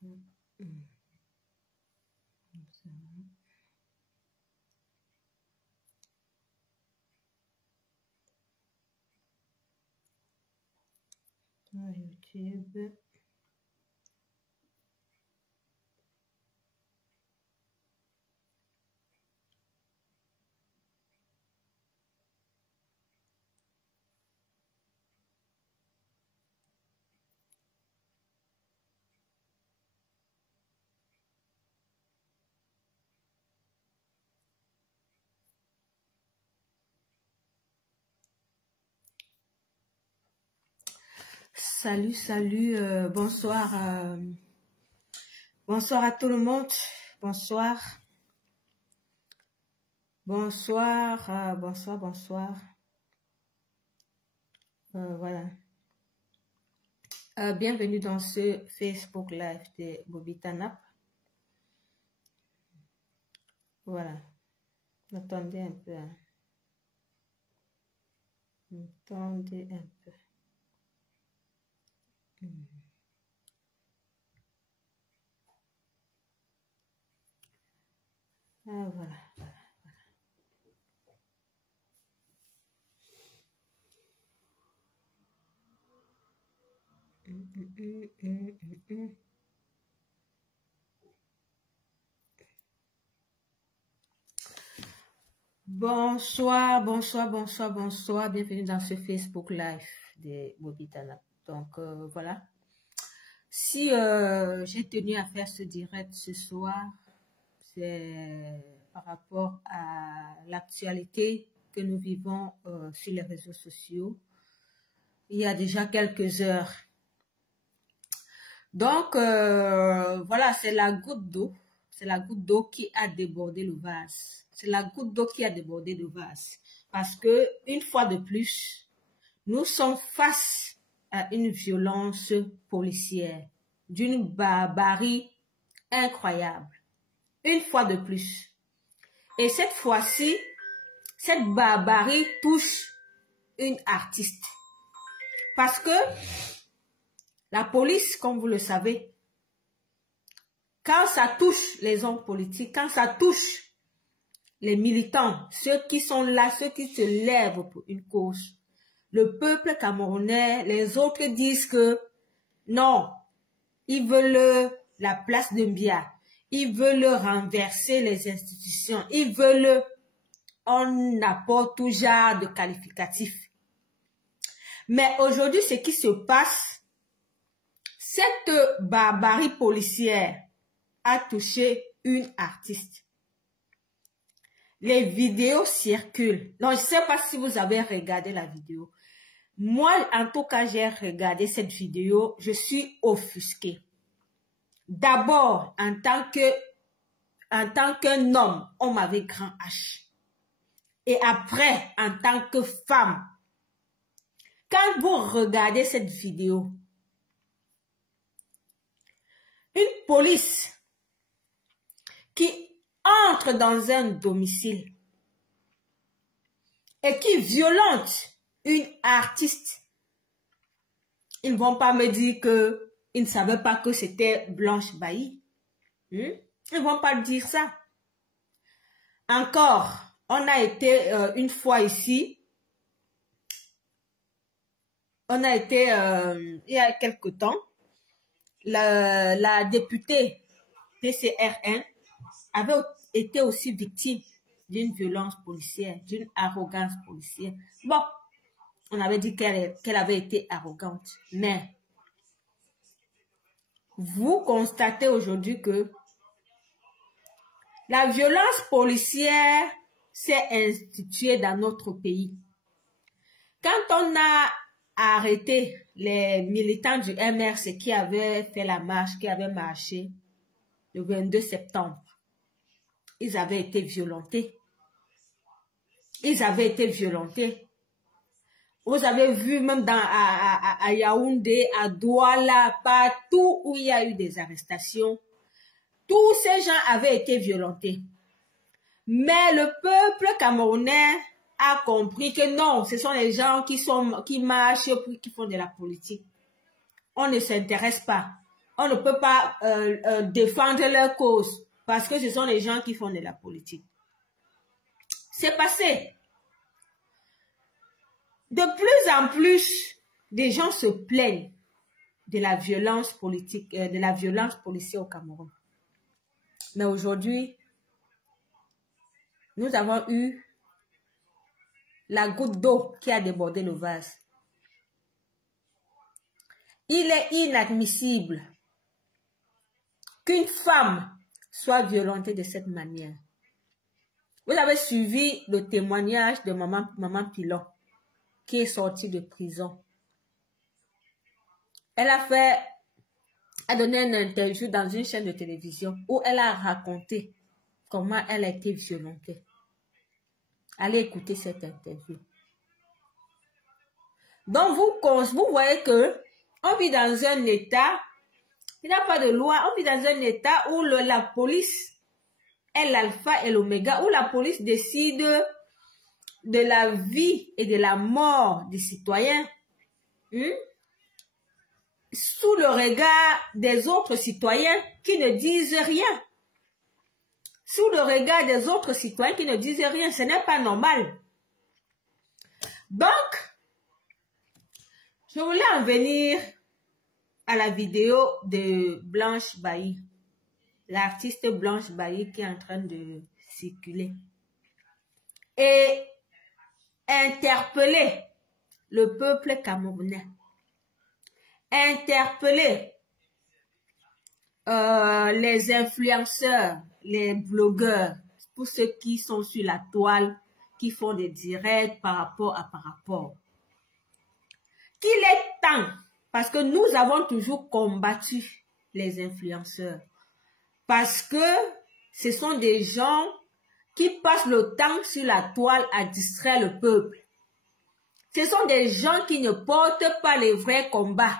YouTube. Salut, bonsoir, bonsoir à tout le monde, bonsoir, bonsoir, voilà, bienvenue dans ce Facebook Live de Bobby Tanap, voilà, attendez un peu, attendez un peu. Ah, voilà. Bonsoir, bienvenue dans ce Facebook Live de Bobby Tanap. Donc, voilà. Si j'ai tenu à faire ce direct ce soir, c'est par rapport à l'actualité que nous vivons sur les réseaux sociaux il y a déjà quelques heures. Donc, voilà, c'est la goutte d'eau. C'est la goutte d'eau qui a débordé le vase. C'est la goutte d'eau qui a débordé le vase. Parce que, une fois de plus, nous sommes face à une violence policière, d'une barbarie incroyable. Une fois de plus. Et cette fois-ci, cette barbarie touche une artiste. Parce que la police, comme vous le savez, quand ça touche les hommes politiques, quand ça touche les militants, ceux qui sont là, ceux qui se lèvent pour une cause, le peuple camerounais, les autres disent que non, ils veulent la place de Mbia, ils veulent renverser les institutions, ils veulent, on apporte tout genre de qualificatifs. Mais aujourd'hui, ce qui se passe, cette barbarie policière a touché une artiste. Les vidéos circulent. Non, je ne sais pas si vous avez regardé la vidéo. Moi, en tout cas, j'ai regardé cette vidéo, je suis offusquée. D'abord, en tant qu'un homme avec grand H. Et après, en tant que femme. Quand vous regardez cette vidéo, une police qui entre dans un domicile et qui violente une artiste, ils ne vont pas me dire que ils ne savaient pas que c'était Blanche Bailly. Ils ne vont pas dire ça. Encore, on a été une fois ici, on a été il y a quelque temps, la députée PCRN avait été aussi victime d'une violence policière, d'une arrogance policière. Bon, on avait dit qu'elle avait été arrogante, mais vous constatez aujourd'hui que la violence policière s'est instituée dans notre pays. Quand on a arrêté les militants du MRC qui avaient fait la marche, qui avaient marché le 22 septembre, ils avaient été violentés. Ils avaient été violentés. Vous avez vu même à Yaoundé, à Douala, partout où il y a eu des arrestations, tous ces gens avaient été violentés. Mais le peuple camerounais a compris que non, ce sont les gens qui marchent, qui font de la politique. On ne s'intéresse pas. on ne peut pas défendre leur cause parce que ce sont les gens qui font de la politique. C'est passé. De plus en plus, des gens se plaignent de la violence politique, de la violence policière au Cameroun. Mais aujourd'hui, nous avons eu la goutte d'eau qui a débordé le vase. Il est inadmissible qu'une femme soit violentée de cette manière. Vous avez suivi le témoignage de maman Pilon, qui est sortie de prison. Elle a donné une interview dans une chaîne de télévision où elle a raconté comment elle a été violentée. Allez écouter cette interview. Donc, vous voyez que on vit dans un État, il n'y a pas de loi, on vit dans un État où la police est l'alpha et l'oméga, où la police décide de la vie et de la mort des citoyens, sous le regard des autres citoyens qui ne disent rien. Sous le regard des autres citoyens qui ne disent rien, ce n'est pas normal. Donc, je voulais en venir à la vidéo de Blanche Bailly, l'artiste Blanche Bailly qui est en train de circuler, et interpeller le peuple camerounais, interpeller les influenceurs, les blogueurs, tous ceux qui sont sur la toile, qui font des directs par rapport. Qu'il est temps, parce que nous avons toujours combattu les influenceurs, parce que ce sont des gens qui passent le temps sur la toile à distraire le peuple. Ce sont des gens qui ne portent pas les vrais combats.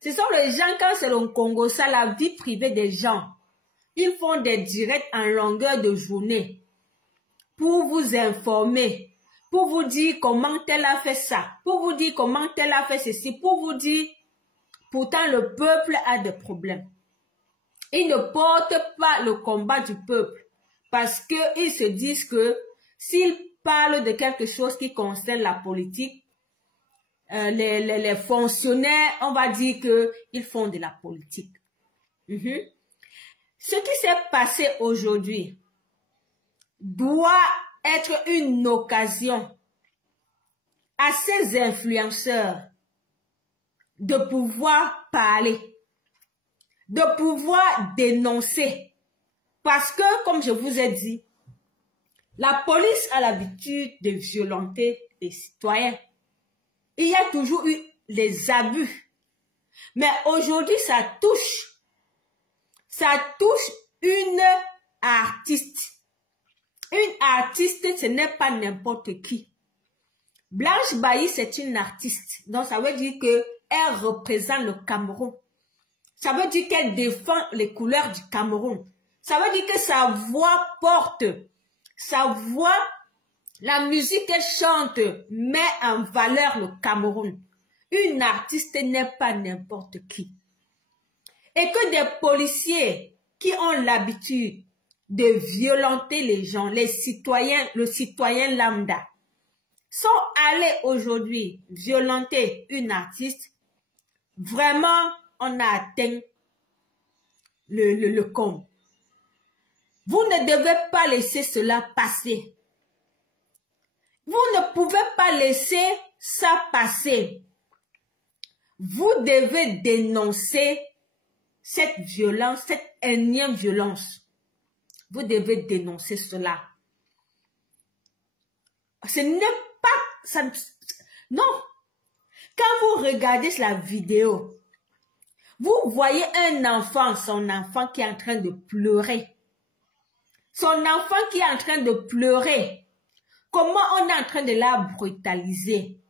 Ce sont les gens, quand c'est le Congo, ça, la vie privée des gens. Ils font des directs en longueur de journée pour vous informer, pour vous dire comment tel a fait ça, pour vous dire comment tel a fait ceci, pour vous dire, pourtant le peuple a des problèmes. Ils ne portent pas le combat du peuple parce qu'ils se disent que s'ils parlent de quelque chose qui concerne la politique, les fonctionnaires, on va dire qu'ils font de la politique. Ce qui s'est passé aujourd'hui doit être une occasion à ces influenceurs de pouvoir parler, de pouvoir dénoncer. Parce que, comme je vous ai dit, la police a l'habitude de violenter les citoyens. Il y a toujours eu des abus. Mais aujourd'hui, ça touche une artiste. Une artiste, ce n'est pas n'importe qui. Blanche Bailly, c'est une artiste. Donc, ça veut dire qu'elle représente le Cameroun. Ça veut dire qu'elle défend les couleurs du Cameroun. Ça veut dire que sa voix porte. Sa voix, la musique qu'elle chante, met en valeur le Cameroun. Une artiste n'est pas n'importe qui. Et que des policiers qui ont l'habitude de violenter les gens, les citoyens, le citoyen lambda, sont allés aujourd'hui violenter une artiste, vraiment, on a atteint le comble. Vous ne devez pas laisser cela passer. Vous ne pouvez pas laisser ça passer. Vous devez dénoncer cette violence, cette énième violence. Vous devez dénoncer cela. Ce n'est pas... non. Quand vous regardez la vidéo, vous voyez un enfant, son enfant qui est en train de pleurer. Son enfant qui est en train de pleurer. Comment on est en train de la brutaliser?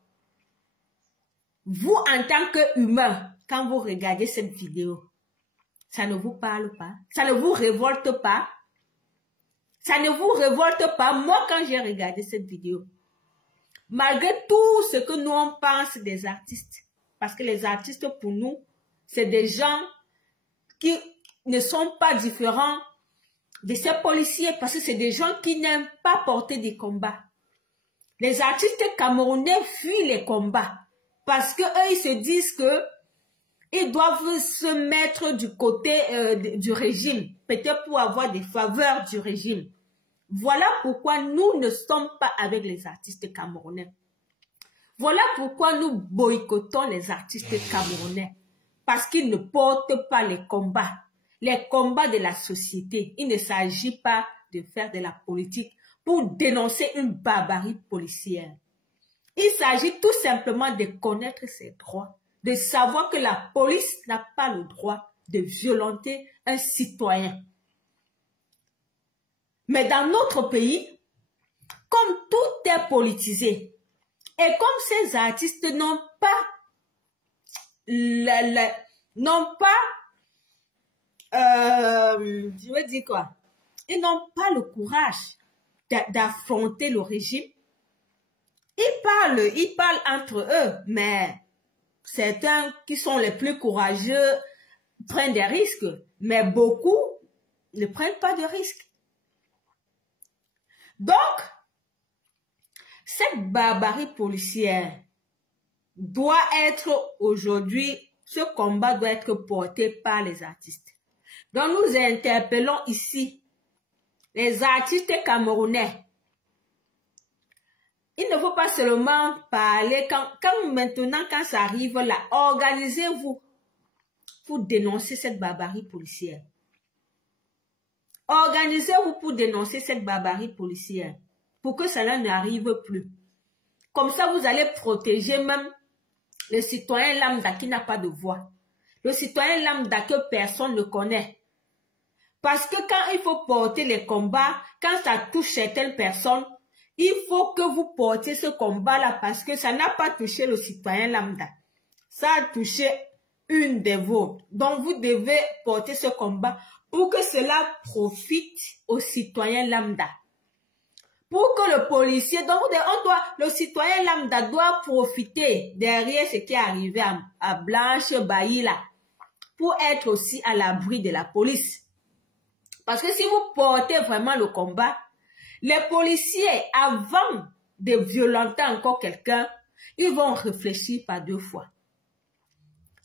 Vous, en tant qu'humain, quand vous regardez cette vidéo, ça ne vous parle pas? Ça ne vous révolte pas? Ça ne vous révolte pas? Moi, quand j'ai regardé cette vidéo, malgré tout ce que nous on pense des artistes, parce que les artistes pour nous, c'est des gens qui ne sont pas différents de ces policiers parce que c'est des gens qui n'aiment pas porter des combats. Les artistes camerounais fuient les combats parce que eux, ils se disent que ils doivent se mettre du côté du régime, peut-être pour avoir des faveurs du régime. Voilà pourquoi nous ne sommes pas avec les artistes camerounais. Voilà pourquoi nous boycottons les artistes camerounais. Parce qu'ils ne portent pas les combats de la société. Il ne s'agit pas de faire de la politique pour dénoncer une barbarie policière. Il s'agit tout simplement de connaître ses droits, de savoir que la police n'a pas le droit de violenter un citoyen. Mais dans notre pays, comme tout est politisé, et comme ces artistes n'ont pas je veux dire quoi? Ils n'ont pas le courage d'affronter le régime. Ils parlent entre eux, mais certains qui sont les plus courageux prennent des risques, mais beaucoup ne prennent pas de risques. Donc, cette barbarie policière doit être aujourd'hui, ce combat doit être porté par les artistes. Donc nous interpellons ici les artistes camerounais. Il ne faut pas seulement parler, quand ça arrive là, organisez-vous pour dénoncer cette barbarie policière. Organisez-vous pour dénoncer cette barbarie policière, pour que cela n'arrive plus. Comme ça, vous allez protéger même le citoyen lambda qui n'a pas de voix. Le citoyen lambda que personne ne connaît. Parce que quand il faut porter les combats, quand ça touche certaines personnes, il faut que vous portiez ce combat-là parce que ça n'a pas touché le citoyen lambda. Ça a touché une des vôtres. Donc, vous devez porter ce combat pour que cela profite aux citoyens lambda. Pour que le policier, donc le citoyen lambda doit profiter derrière ce qui est arrivé à Blanche Bailly là, pour être aussi à l'abri de la police. Parce que si vous portez vraiment le combat, les policiers, avant de violenter encore quelqu'un, ils vont réfléchir par deux fois.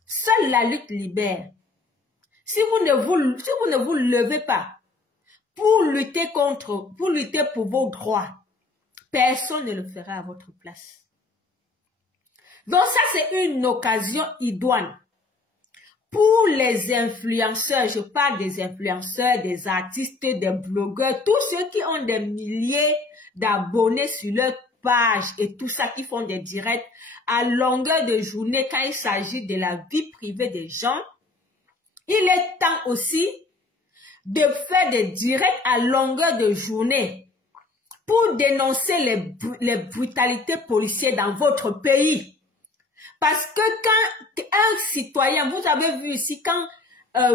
Seule la lutte libère. Si vous ne vous levez pas pour lutter pour vos droits, personne ne le fera à votre place. Donc ça, c'est une occasion idoine pour les influenceurs. Je parle des influenceurs, des artistes, des blogueurs, tous ceux qui ont des milliers d'abonnés sur leur page et tout ça, qui font des directs à longueur de journée quand il s'agit de la vie privée des gens. Il est temps aussi de faire des directs à longueur de journée pour dénoncer les brutalités policières dans votre pays. Parce que quand un citoyen, vous avez vu ici, quand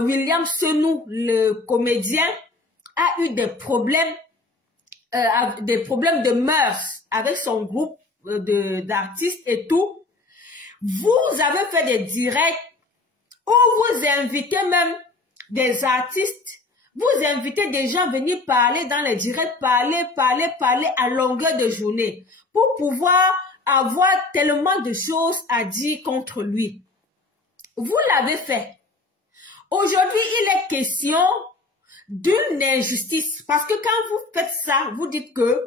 William Senou, le comédien, a eu des problèmes de mœurs avec son groupe d'artistes et tout, vous avez fait des directs où vous invitez même des artistes, vous invitez des gens à venir parler dans les directs, parler à longueur de journée pour pouvoir avoir tellement de choses à dire contre lui. Vous l'avez fait. Aujourd'hui, il est question d'une injustice. Parce que quand vous faites ça, vous dites que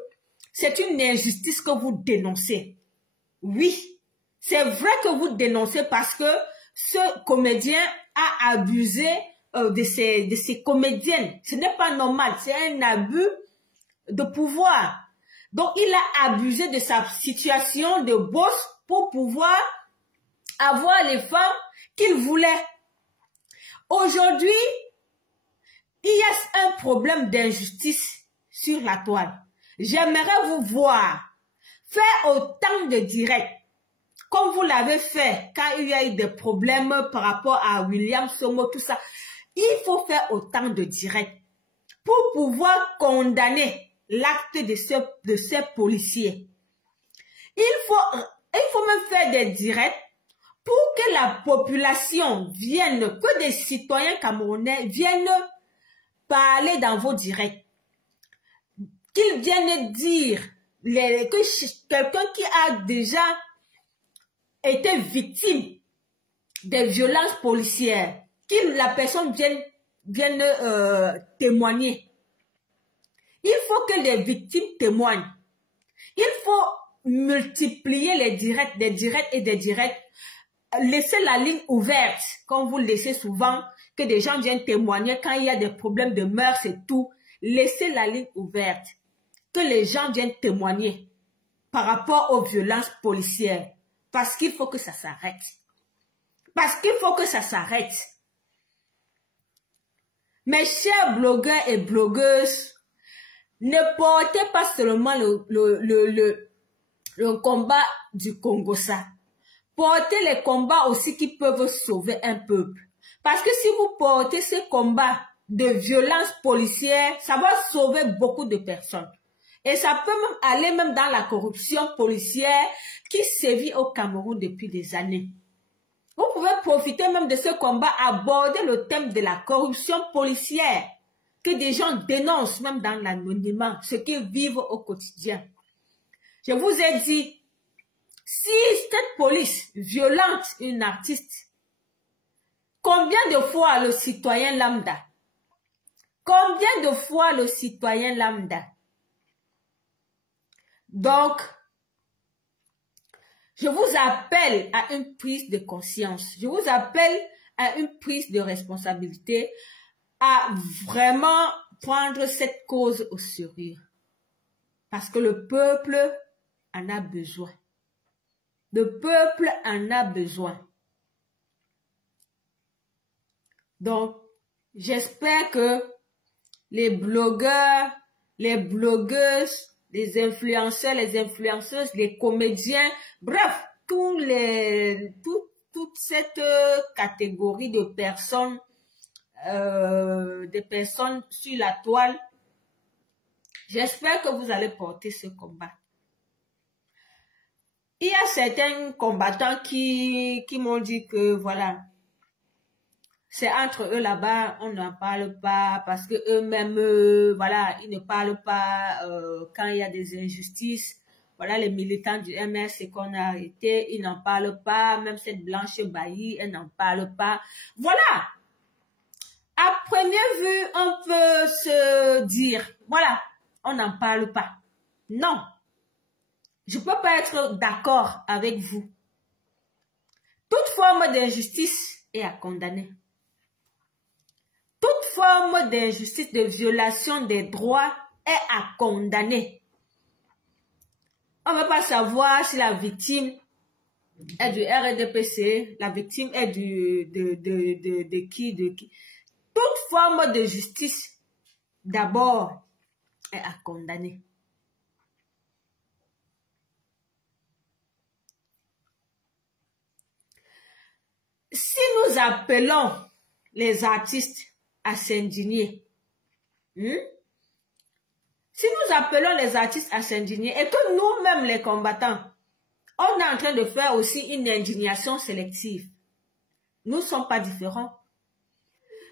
c'est une injustice que vous dénoncez. Oui, c'est vrai que vous dénoncez parce que ce comédien a abusé de ses comédiennes. Ce n'est pas normal, c'est un abus de pouvoir. Donc, il a abusé de sa situation de boss pour pouvoir avoir les femmes qu'il voulait. Aujourd'hui, il y a un problème d'injustice sur la toile. J'aimerais vous voir faire autant de directs comme vous l'avez fait quand il y a eu des problèmes par rapport à William Somo, tout ça. Il faut faire autant de directs pour pouvoir condamner l'acte de ces policiers. Il faut même faire des directs pour que la population vienne, que des citoyens camerounais viennent parler dans vos directs, qu'ils viennent dire que quelqu'un qui a déjà été victime des violences policières, que la personne vienne témoigner. Il faut que les victimes témoignent. Il faut multiplier les directs, des directs et des directs. Laissez la ligne ouverte, comme vous le laissez souvent, que des gens viennent témoigner quand il y a des problèmes de mœurs et tout. Laissez la ligne ouverte, que les gens viennent témoigner par rapport aux violences policières. Parce qu'il faut que ça s'arrête. Parce qu'il faut que ça s'arrête. Mes chers blogueurs et blogueuses, ne portez pas seulement le combat du Congo, ça. Portez les combats aussi qui peuvent sauver un peuple. Parce que si vous portez ces combats de violence policière, ça va sauver beaucoup de personnes. Et ça peut même aller même dans la corruption policière qui sévit au Cameroun depuis des années. Vous pouvez profiter même de ce combat, aborder le thème de la corruption policière, que des gens dénoncent même dans l'anonymat, ce qu'ils vivent au quotidien. Je vous ai dit, si cette police violente une artiste, combien de fois le citoyen lambda? Combien de fois le citoyen lambda? Donc, je vous appelle à une prise de conscience. Je vous appelle à une prise de responsabilité, à vraiment prendre cette cause au sérieux. Parce que le peuple en a besoin. Le peuple en a besoin. Donc, j'espère que les blogueurs, les blogueuses, les influenceurs, les influenceuses, les comédiens, bref, toute cette catégorie de personnes, des personnes sur la toile, j'espère que vous allez porter ce combat. Il y a certains combattants qui m'ont dit que voilà, c'est entre eux là-bas, on n'en parle pas parce que eux-mêmes, voilà, ils ne parlent pas quand il y a des injustices. Voilà, les militants du MS qu'on a arrêtés, ils n'en parlent pas. Même cette Blanche Bailly, elle n'en parle pas. Voilà. À première vue, on peut se dire, voilà, on n'en parle pas. Non. Je ne peux pas être d'accord avec vous. Toute forme d'injustice est à condamner. Toute forme d'injustice, de violation des droits est à condamner. On ne veut pas savoir si la victime est du RDPC, la victime est de qui. Toute forme de justice, d'abord, est à condamner. Si nous appelons les artistes à s'indigner, si nous appelons les artistes à s'indigner et que nous-mêmes les combattants, on est en train de faire aussi une indignation sélective, nous ne sommes pas différents.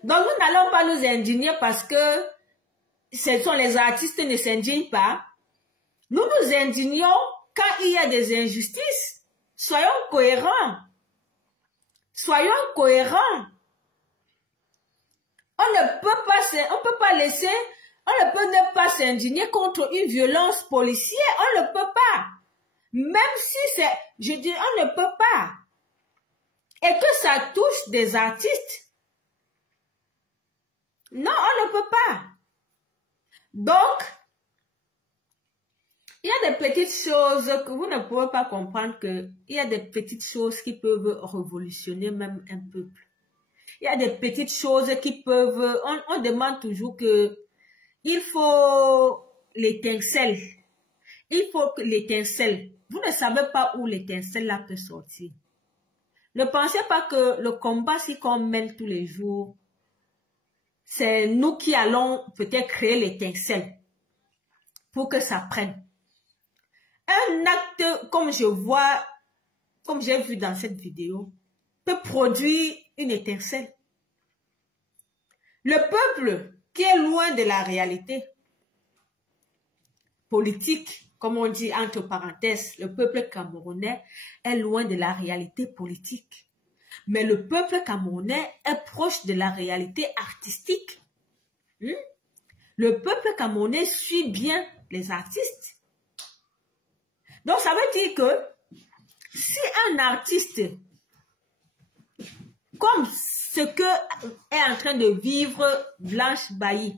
Donc nous n'allons pas nous indigner parce que ce sont les artistes qui ne s'indignent pas. Nous nous indignons quand il y a des injustices. Soyons cohérents. Soyons cohérents. On ne peut pas laisser, on ne peut ne pas s'indigner contre une violence policière. On ne peut pas. Même si c'est, je dis, on ne peut pas. Et que ça touche des artistes. Non, on ne peut pas. Donc, il y a des petites choses que vous ne pouvez pas comprendre que il y a des petites choses qui peuvent révolutionner même un peuple. Il y a des petites choses qui peuvent, on demande toujours que il faut l'étincelle. Il faut que l'étincelle, vous ne savez pas où l'étincelle là peut sortir. Ne pensez pas que le combat si qu'on mène tous les jours, c'est nous qui allons peut-être créer l'étincelle pour que ça prenne. Un acte, comme je vois, comme j'ai vu dans cette vidéo, peut produire une étincelle. Le peuple qui est loin de la réalité politique, comme on dit entre parenthèses, le peuple camerounais est loin de la réalité politique. Mais le peuple camerounais est proche de la réalité artistique. Le peuple camerounais suit bien les artistes. Donc ça veut dire que si un artiste, comme ce que est en train de vivre Blanche Bailly,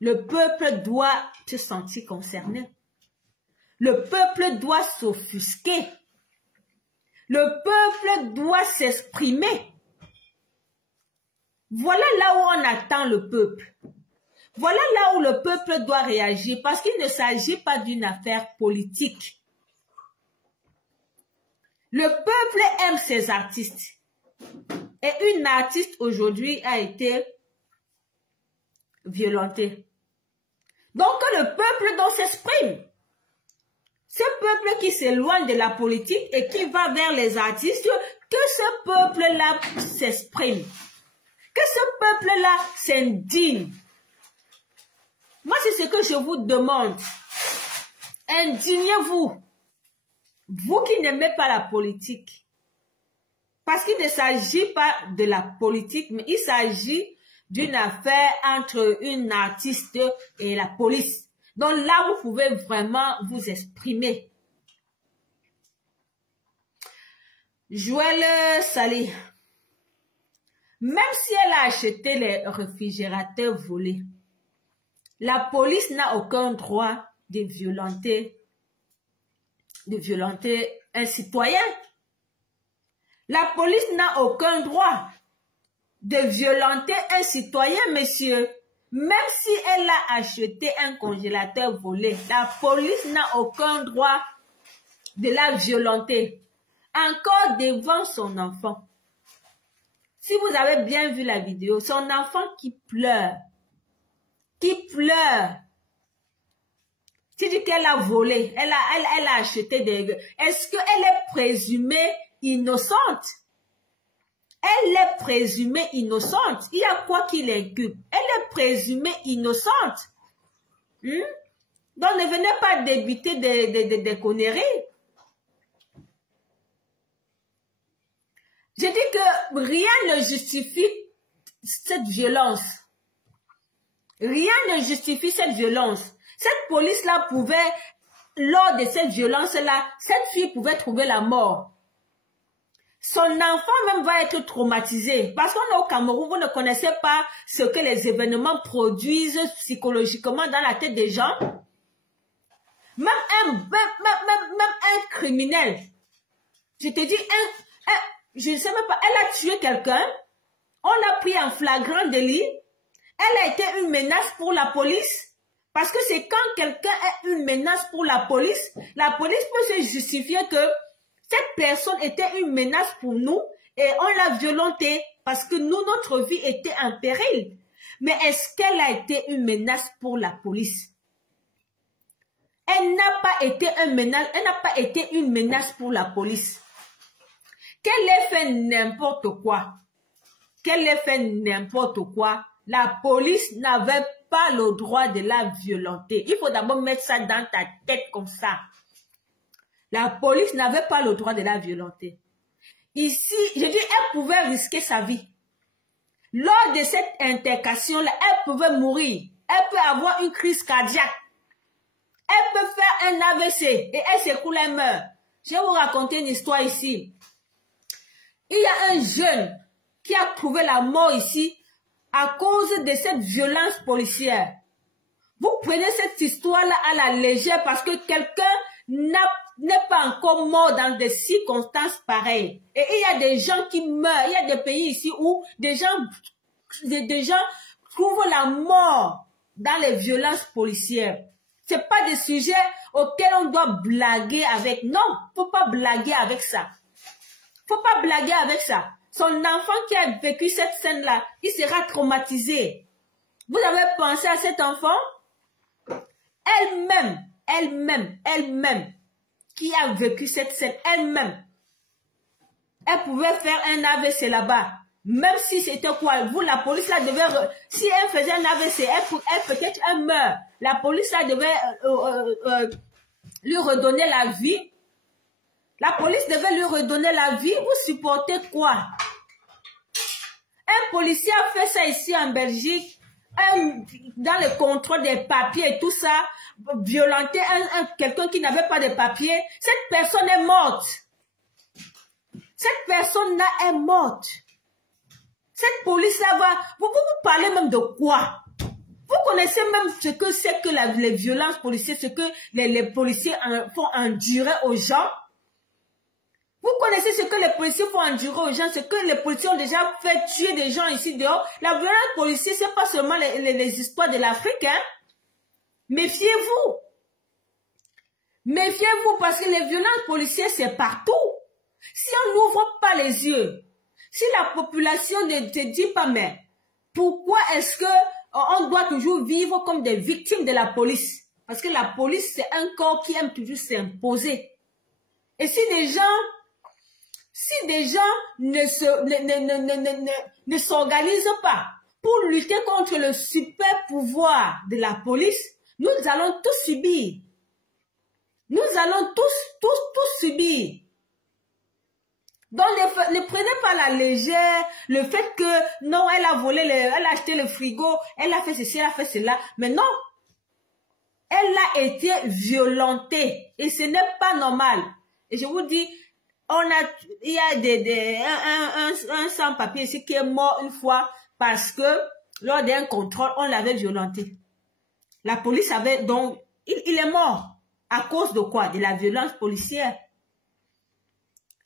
le peuple doit se sentir concerné. Le peuple doit s'offusquer. Le peuple doit s'exprimer. Voilà là où on attend le peuple. Voilà là où le peuple doit réagir, parce qu'il ne s'agit pas d'une affaire politique. Le peuple aime ses artistes. Et une artiste aujourd'hui a été violentée. Donc le peuple doit s'exprimer. Ce peuple qui s'éloigne de la politique et qui va vers les artistes, que ce peuple-là s'exprime. Que ce peuple-là s'indigne. Moi, c'est ce que je vous demande. Indignez-vous. Vous qui n'aimez pas la politique. Parce qu'il ne s'agit pas de la politique, mais il s'agit d'une affaire entre une artiste et la police. Donc là, vous pouvez vraiment vous exprimer. Joël Salé. Même si elle a acheté les réfrigérateurs volés, la police n'a aucun droit de violenter un citoyen. La police n'a aucun droit de violenter un citoyen, monsieur. Même si elle a acheté un congélateur volé, la police n'a aucun droit de la violenter. Encore devant son enfant. Si vous avez bien vu la vidéo, son enfant qui pleure. Qui pleure. Tu dis qu'elle a volé, elle a acheté des... Est-ce qu'elle est présumée innocente? Elle est présumée innocente. Il y a quoi qui l'incube? Elle est présumée innocente. Donc ne venez pas débiter des conneries. Je dis que rien ne justifie cette violence. Rien ne justifie cette violence. Cette police-là pouvait, lors de cette violence-là, cette fille pouvait trouver la mort. Son enfant même va être traumatisé. Parce qu'on est au Cameroun, vous ne connaissez pas ce que les événements produisent psychologiquement dans la tête des gens. Même un criminel. Je te dis, je ne sais même pas, elle a tué quelqu'un. On l'a pris en flagrant délit. Elle a été une menace pour la police. Parce que c'est quand quelqu'un est une menace pour la police peut se justifier que cette personne était une menace pour nous et on l'a violentée parce que nous, notre vie était en péril. Mais est-ce qu'elle a été une menace pour la police? Elle n'a pas été une menace pour la police. Qu'elle ait fait n'importe quoi. La police n'avait pas le droit de la violenter. Il faut d'abord mettre ça dans ta tête comme ça. La police n'avait pas le droit de la violenter. Ici, je dis, elle pouvait risquer sa vie. Lors de cette intercation-là, elle pouvait mourir. Elle peut avoir une crise cardiaque. Elle peut faire un AVC et elle s'écroule, elle meurt. Je vais vous raconter une histoire ici. Il y a un jeune qui a trouvé la mort ici à cause de cette violence policière. Vous prenez cette histoire-là à la légère parce que quelqu'un n'est pas encore mort dans des circonstances pareilles. Et il y a des gens qui meurent. Il y a des pays ici où des gens trouvent la mort dans les violences policières. C'est pas des sujets auxquels on doit blaguer avec. Non, faut pas blaguer avec ça. Faut pas blaguer avec ça. Son enfant qui a vécu cette scène-là, il sera traumatisé. Vous avez pensé à cet enfant? Elle-même, qui a vécu cette scène, elle-même, Elle pouvait faire un AVC là-bas. Même si c'était quoi, vous, la police là devait, si elle faisait un AVC, elle peut-être elle meurt. La police là devait lui redonner la vie. La police devait lui redonner la vie. Vous supportez quoi? Un policier a fait ça ici en Belgique, dans le contrôle des papiers et tout ça, violenter quelqu'un qui n'avait pas de papiers. Cette personne est morte. Cette personne-là est morte. Cette police-là va... Vous parlez même de quoi? Vous connaissez même ce que c'est que les violences policières, ce que les policiers font endurer aux gens? Vous connaissez ce que les policiers font endurer aux gens, ce que les policiers ont déjà fait tuer des gens ici dehors? La violence policière, c'est pas seulement les histoires de l'Afrique, hein? Méfiez-vous. Méfiez-vous parce que les violences policières, c'est partout. Si on n'ouvre pas les yeux, si la population ne te dit pas, mais pourquoi est-ce que on doit toujours vivre comme des victimes de la police? Parce que la police, c'est un corps qui aime toujours s'imposer. Et si des gens ne s'organisent pas pour lutter contre le super pouvoir de la police, nous allons tous subir. Nous allons tous subir. Donc, ne prenez pas à la légère le fait que, non, elle a volé, elle a acheté le frigo, elle a fait ceci, elle a fait cela. Mais non, elle a été violentée et ce n'est pas normal. Et je vous dis, il y a un sans-papier ici qui est mort une fois parce que lors d'un contrôle, on l'avait violenté. La police avait donc, il est mort. À cause de quoi? De la violence policière.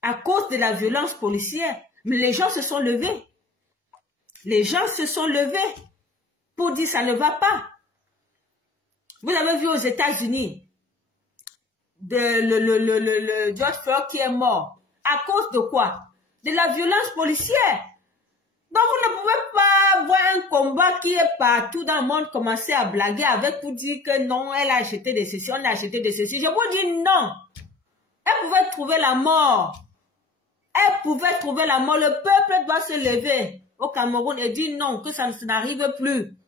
À cause de la violence policière. Mais les gens se sont levés. Les gens se sont levés pour dire ça ne va pas. Vous avez vu aux États-Unis le George Floyd qui est mort. À cause de quoi? De la violence policière. Donc vous ne pouvez pas voir un combat qui est partout dans le monde commencer à blaguer avec pour dire que non, elle a acheté des ceci, on a acheté des ceci. Je vous dis non. Elle pouvait trouver la mort. Elle pouvait trouver la mort. Le peuple doit se lever au Cameroun et dire non, que ça n'arrive plus.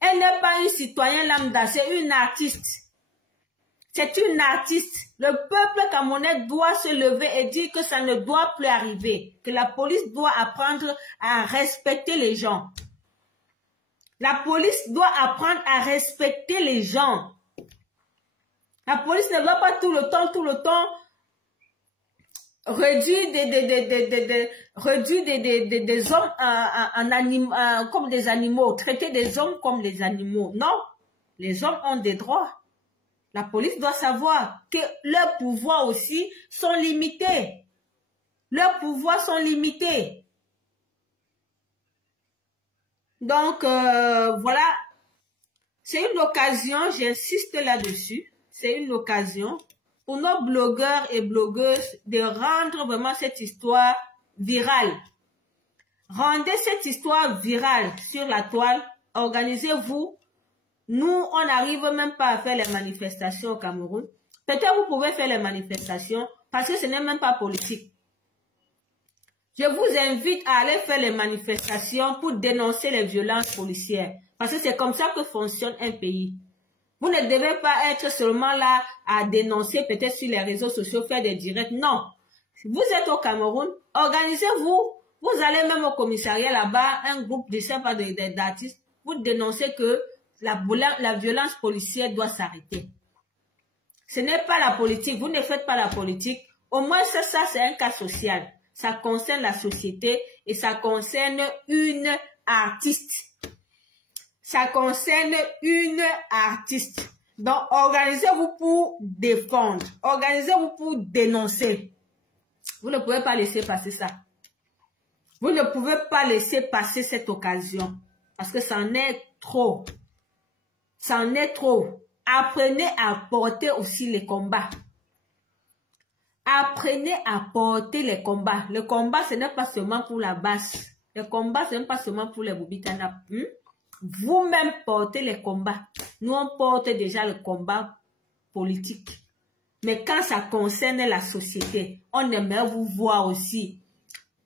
Elle n'est pas une citoyenne lambda, c'est une artiste. C'est une artiste. Le peuple camerounais doit se lever et dire que ça ne doit plus arriver. Que la police doit apprendre à respecter les gens. La police doit apprendre à respecter les gens. La police ne va pas tout le temps réduire des hommes comme des animaux, traiter des hommes comme des animaux. Non, les hommes ont des droits. La police doit savoir que leurs pouvoirs aussi sont limités. Leurs pouvoirs sont limités. Donc, voilà. C'est une occasion, j'insiste là-dessus, c'est une occasion pour nos blogueurs et blogueuses de rendre vraiment cette histoire virale. Rendez cette histoire virale sur la toile. Organisez-vous. Nous, on n'arrive même pas à faire les manifestations au Cameroun. Peut-être vous pouvez faire les manifestations parce que ce n'est même pas politique. Je vous invite à aller faire les manifestations pour dénoncer les violences policières. Parce que c'est comme ça que fonctionne un pays. Vous ne devez pas être seulement là à dénoncer peut-être sur les réseaux sociaux, faire des directs. Non. Vous êtes au Cameroun, organisez-vous. Vous allez même au commissariat là-bas, un groupe d'artistes, vous dénoncez que la violence policière doit s'arrêter. Ce n'est pas la politique. Vous ne faites pas la politique. Au moins, ça c'est un cas social. Ça concerne la société et ça concerne une artiste. Ça concerne une artiste. Donc, organisez-vous pour défendre. Organisez-vous pour dénoncer. Vous ne pouvez pas laisser passer ça. Vous ne pouvez pas laisser passer cette occasion. Parce que ça en est trop. Ça en est trop. Apprenez à porter aussi les combats. Apprenez à porter les combats. Le combat, ce n'est pas seulement pour la basse. Le combat, ce n'est pas seulement pour les bobitana. Vous-même portez les combats. Nous, on porte déjà le combat politique. Mais quand ça concerne la société, on aimerait vous voir aussi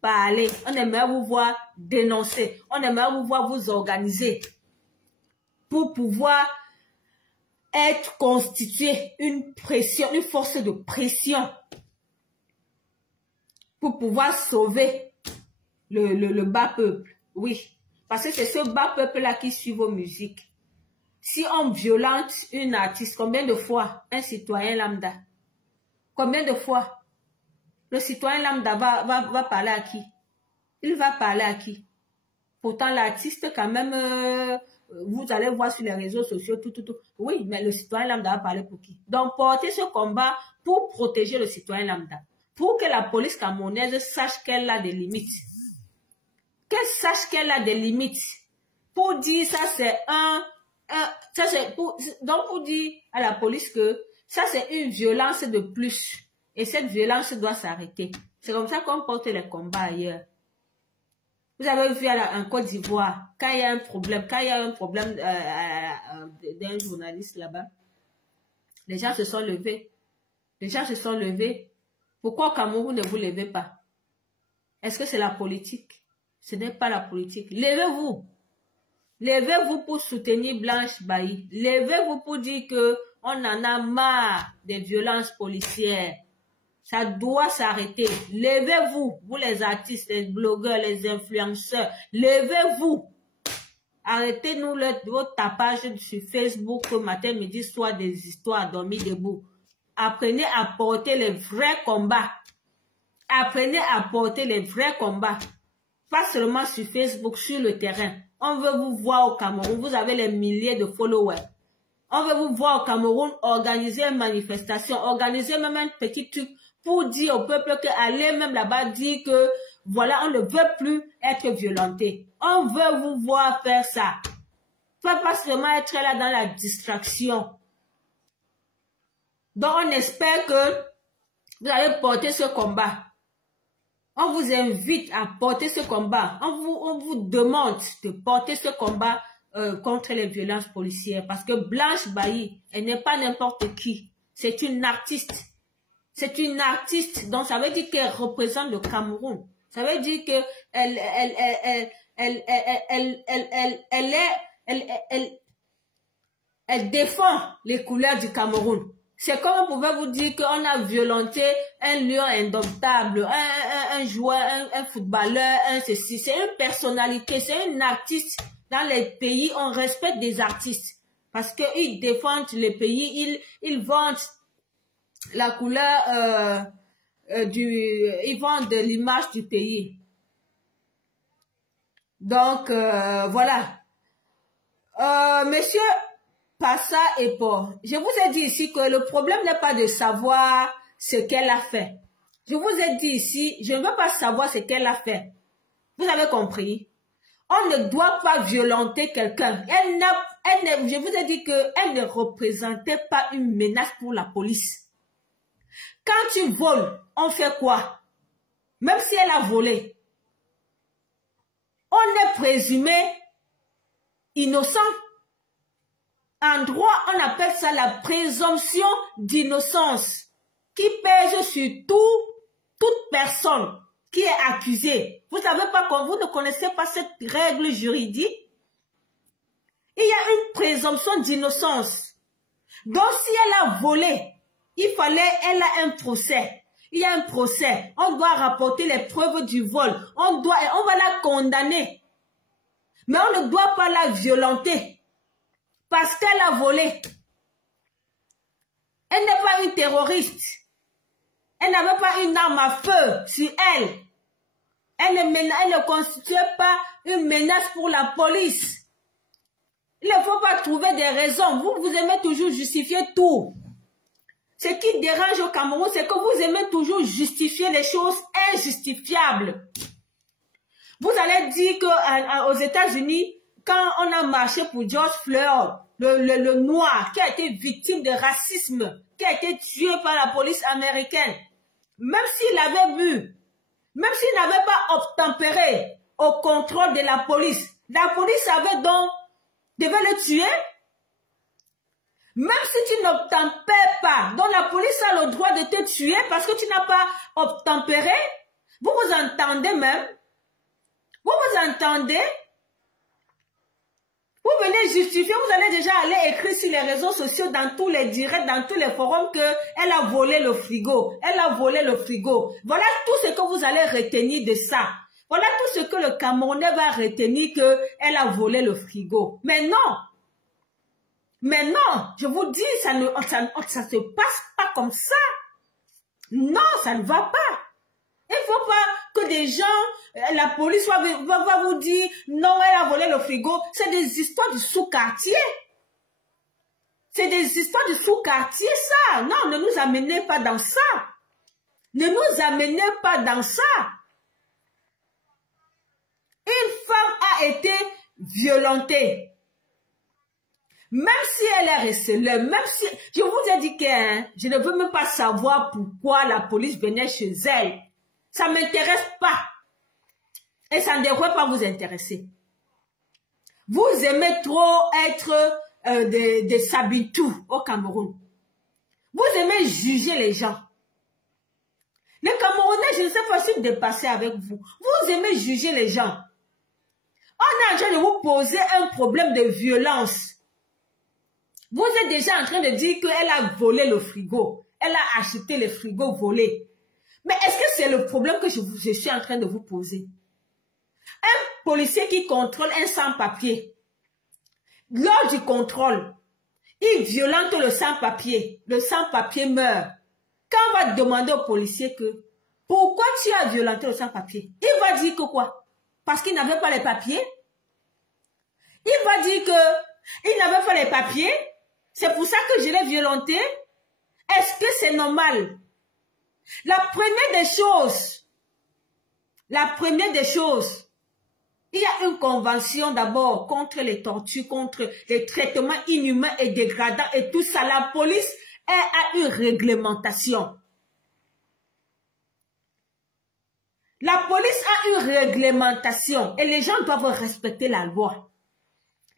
parler, on aimerait vous voir dénoncer, on aimerait vous voir vous organiser pour pouvoir être constitué une pression, une force de pression pour pouvoir sauver le bas peuple. Oui, parce que c'est ce bas peuple-là qui suit vos musiques. Si on violente une artiste, combien de fois un citoyen lambda? Combien de fois le citoyen lambda va parler à qui? Il va parler à qui? Pourtant, l'artiste, quand même, vous allez voir sur les réseaux sociaux, tout. Oui, mais le citoyen lambda va parler pour qui? Donc, portez ce combat pour protéger le citoyen lambda. Pour que la police camerounaise sache qu'elle a des limites. Qu'elle sache qu'elle a des limites. Pour dire ça, c'est donc, pour dire à la police que ça, c'est une violence de plus. Et cette violence doit s'arrêter. C'est comme ça qu'on porte les combats ailleurs. Vous avez vu en Côte d'Ivoire, quand il y a un problème, d'un journaliste là-bas, les gens se sont levés. Les gens se sont levés. Pourquoi au Cameroun ne vous levez pas? Est-ce que c'est la politique? Ce n'est pas la politique. Levez-vous. Levez-vous pour soutenir Blanche Bailly. Levez-vous pour dire que on en a marre des violences policières. Ça doit s'arrêter. Levez-vous, vous les artistes, les blogueurs, les influenceurs. Levez-vous. Arrêtez-nous votre tapage sur Facebook matin, midi, soir, des histoires, dormir debout. Apprenez à porter les vrais combats. Apprenez à porter les vrais combats. Pas seulement sur Facebook, sur le terrain. On veut vous voir au Cameroun. Vous avez les milliers de followers. On veut vous voir au Cameroun organiser une manifestation, organiser même un petit truc pour dire au peuple que allez même là-bas dire que voilà, on ne veut plus être violenté. On veut vous voir faire ça. Pas seulement être là dans la distraction. Donc on espère que vous allez porter ce combat. On vous invite à porter ce combat. On vous demande de porter ce combat contre les violences policières. Parce que Blanche Bailly, elle n'est pas n'importe qui. C'est une artiste. C'est une artiste. Donc ça veut dire qu'elle représente le Cameroun. Ça veut dire que elle défend les couleurs du Cameroun. C'est comme on pouvait vous dire qu'on a violenté un lion indomptable, un joueur, un footballeur, un ceci. C'est une personnalité, c'est une artiste. Dans les pays, on respecte des artistes. Parce qu'ils défendent les pays, ils vendent la couleur ils vendent l'image du pays. Donc, voilà. Monsieur Passa et Paul, je vous ai dit ici que le problème n'est pas de savoir ce qu'elle a fait. Je vous ai dit ici, je ne veux pas savoir ce qu'elle a fait. Vous avez compris? On ne doit pas violenter quelqu'un. Je vous ai dit qu'elle ne représentait pas une menace pour la police. Quand tu voles, on fait quoi? Même si elle a volé, on est présumé innocent. En droit, on appelle ça la présomption d'innocence qui pèse sur toute personne qui est accusée. Vous savez pas, quand vous ne connaissez pas cette règle juridique, il y a une présomption d'innocence. Donc, si elle a volé, elle a un procès. Il y a un procès. On doit rapporter les preuves du vol. On va la condamner. Mais on ne doit pas la violenter. Parce qu'elle a volé. Elle n'est pas une terroriste. Elle n'avait pas une arme à feu sur elle. Elle ne constituait pas une menace pour la police. Il ne faut pas trouver des raisons. Vous aimez toujours justifier tout. Ce qui dérange au Cameroun, c'est que vous aimez toujours justifier les choses injustifiables. Vous allez dire qu'aux États-Unis, quand on a marché pour George Floyd, le noir qui a été victime de racisme, qui a été tué par la police américaine, même s'il avait bu, même s'il n'avait pas obtempéré au contrôle de la police avait donc, devait le tuer. Même si tu n'obtempères pas, donc la police a pas le droit de te tuer parce que tu n'as pas obtempéré. Vous vous entendez même? Vous vous entendez? Vous venez justifier, vous allez déjà aller écrire sur les réseaux sociaux, dans tous les directs, dans tous les forums qu'elle a volé le frigo. Elle a volé le frigo. Voilà tout ce que vous allez retenir de ça. Voilà tout ce que le Camerounais va retenir qu'elle a volé le frigo. Mais non. Mais non, je vous dis, ça se passe pas comme ça. Non, ça ne va pas. Il ne faut pas que des gens, la police va vous dire, non, elle a volé le frigo. C'est des histoires du sous-quartier. C'est des histoires du sous-quartier, ça. Non, ne nous amenez pas dans ça. Ne nous amenez pas dans ça. Une femme a été violentée. Même si elle est recelée, même si... Je vous ai dit que je ne veux même pas savoir pourquoi la police venait chez elle. Ça ne m'intéresse pas. Et ça ne devrait pas vous intéresser. Vous aimez trop être des sabitous au Cameroun. Vous aimez juger les gens. Les Camerounais, je ne sais pas si dépasser avec vous. Vous aimez juger les gens. On est en train de vous poser un problème de violence. Vous êtes déjà en train de dire qu'elle a volé le frigo. Elle a acheté le frigo volé. Mais est-ce que c'est le problème que je suis en train de vous poser? Un policier qui contrôle un sans-papier. Lors du contrôle, il violente le sans-papier. Le sans-papier meurt. Quand on va demander au policier que pourquoi tu as violenté le sans-papier, il va dire que quoi? Parce qu'il n'avait pas les papiers. Il va dire que il n'avait pas les papiers. C'est pour ça que je l'ai violenté. Est-ce que c'est normal? La première des choses, il y a une convention d'abord contre les tortures, contre les traitements inhumains et dégradants et tout ça. La police a une réglementation. La police a une réglementation et les gens doivent respecter la loi.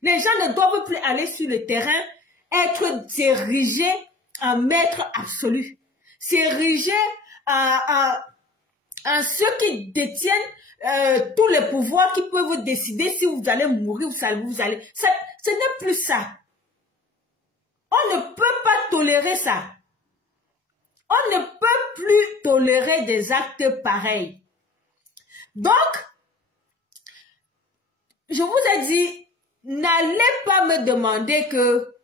Les gens ne doivent plus aller sur le terrain, être dirigés en maître absolu. S'ériger en ceux qui détiennent tous les pouvoirs qui peuvent vous décider si vous allez mourir ou vous allez. Ce n'est plus ça. On ne peut pas tolérer ça. On ne peut plus tolérer des actes pareils. Donc, je vous ai dit, n'allez pas me demander que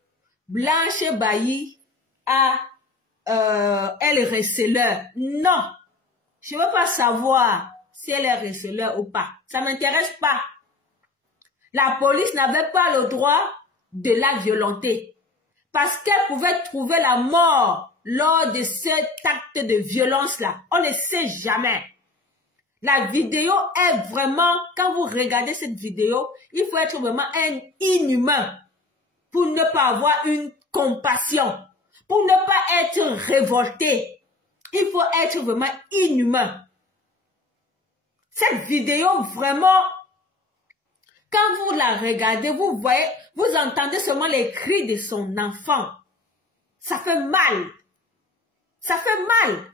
Blanche Bailly a elle est receleur. Non. Je ne veux pas savoir si elle est receleur ou pas. Ça ne m'intéresse pas. La police n'avait pas le droit de la violenter. Parce qu'elle pouvait trouver la mort lors de cet acte de violence-là. On ne sait jamais. La vidéo est vraiment, quand vous regardez cette vidéo, il faut être vraiment un inhumain pour ne pas avoir une compassion, pour ne pas être révolté. Il faut être vraiment inhumain. Cette vidéo, vraiment, quand vous la regardez, vous voyez, vous entendez seulement les cris de son enfant. Ça fait mal. Ça fait mal.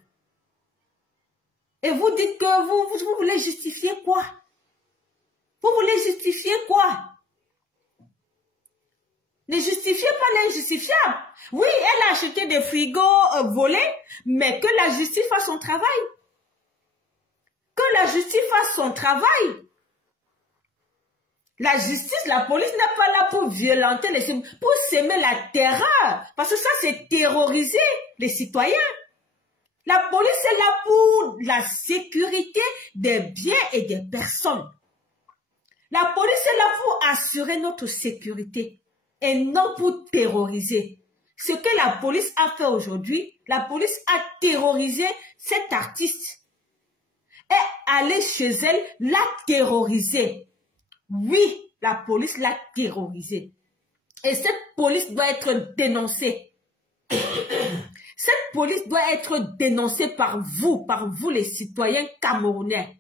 Et vous dites que vous voulez justifier quoi? Vous voulez justifier quoi? Ne justifiez pas l'injustifiable. Oui, elle a acheté des frigos volés, mais que la justice fasse son travail. Que la justice fasse son travail. La justice, la police n'est pas là pour violenter les citoyens, pour s'aimer la terreur. Parce que ça, c'est terroriser les citoyens. La police est là pour la sécurité des biens et des personnes. La police est là pour assurer notre sécurité et non pour terroriser. Ce que la police a fait aujourd'hui, la police a terrorisé cet artiste. Et aller chez elle, l'a terrorisé. Oui, la police l'a terrorisé. Et cette police doit être dénoncée. Cette police doit être dénoncée par vous les citoyens camerounais.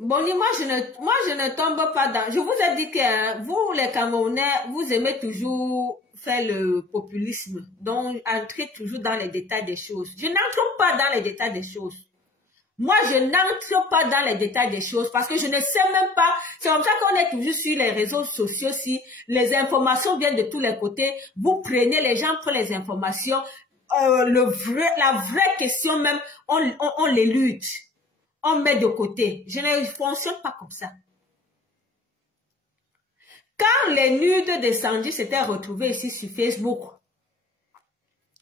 Bon, moi je ne tombe pas dans... Je vous ai dit que vous, les Camerounais, vous aimez toujours faire le populisme. Donc, entrez toujours dans les détails des choses. Je n'entre pas dans les détails des choses. Moi, je n'entre pas dans les détails des choses parce que je ne sais même pas. C'est comme ça qu'on est toujours sur les réseaux sociaux. Si les informations viennent de tous les côtés, vous prenez les gens pour les informations. La vraie question même, on l'élude. On met de côté. Je ne fonctionne pas comme ça. Quand les nudes de Sandy s'étaient retrouvés ici sur Facebook,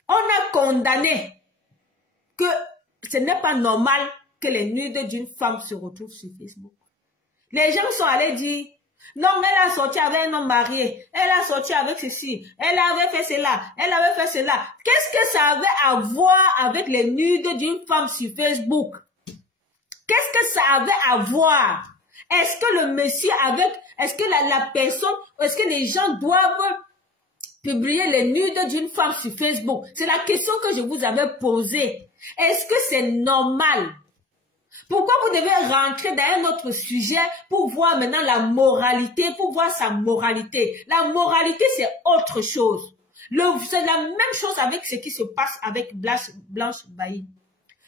on a condamné que ce n'est pas normal que les nudes d'une femme se retrouvent sur Facebook. Les gens sont allés dire, non, elle a sorti avec un homme marié, elle a sorti avec ceci, elle avait fait cela, elle avait fait cela. Qu'est-ce que ça avait à voir avec les nudes d'une femme sur Facebook? Qu'est-ce que ça avait à voir? Est-ce que le monsieur est-ce que la personne, est-ce que les gens doivent publier les nudes d'une femme sur Facebook? C'est la question que je vous avais posée. Est-ce que c'est normal? Pourquoi vous devez rentrer dans un autre sujet pour voir maintenant la moralité, pour voir sa moralité? La moralité, c'est autre chose. C'est la même chose avec ce qui se passe avec Blanche Bailly.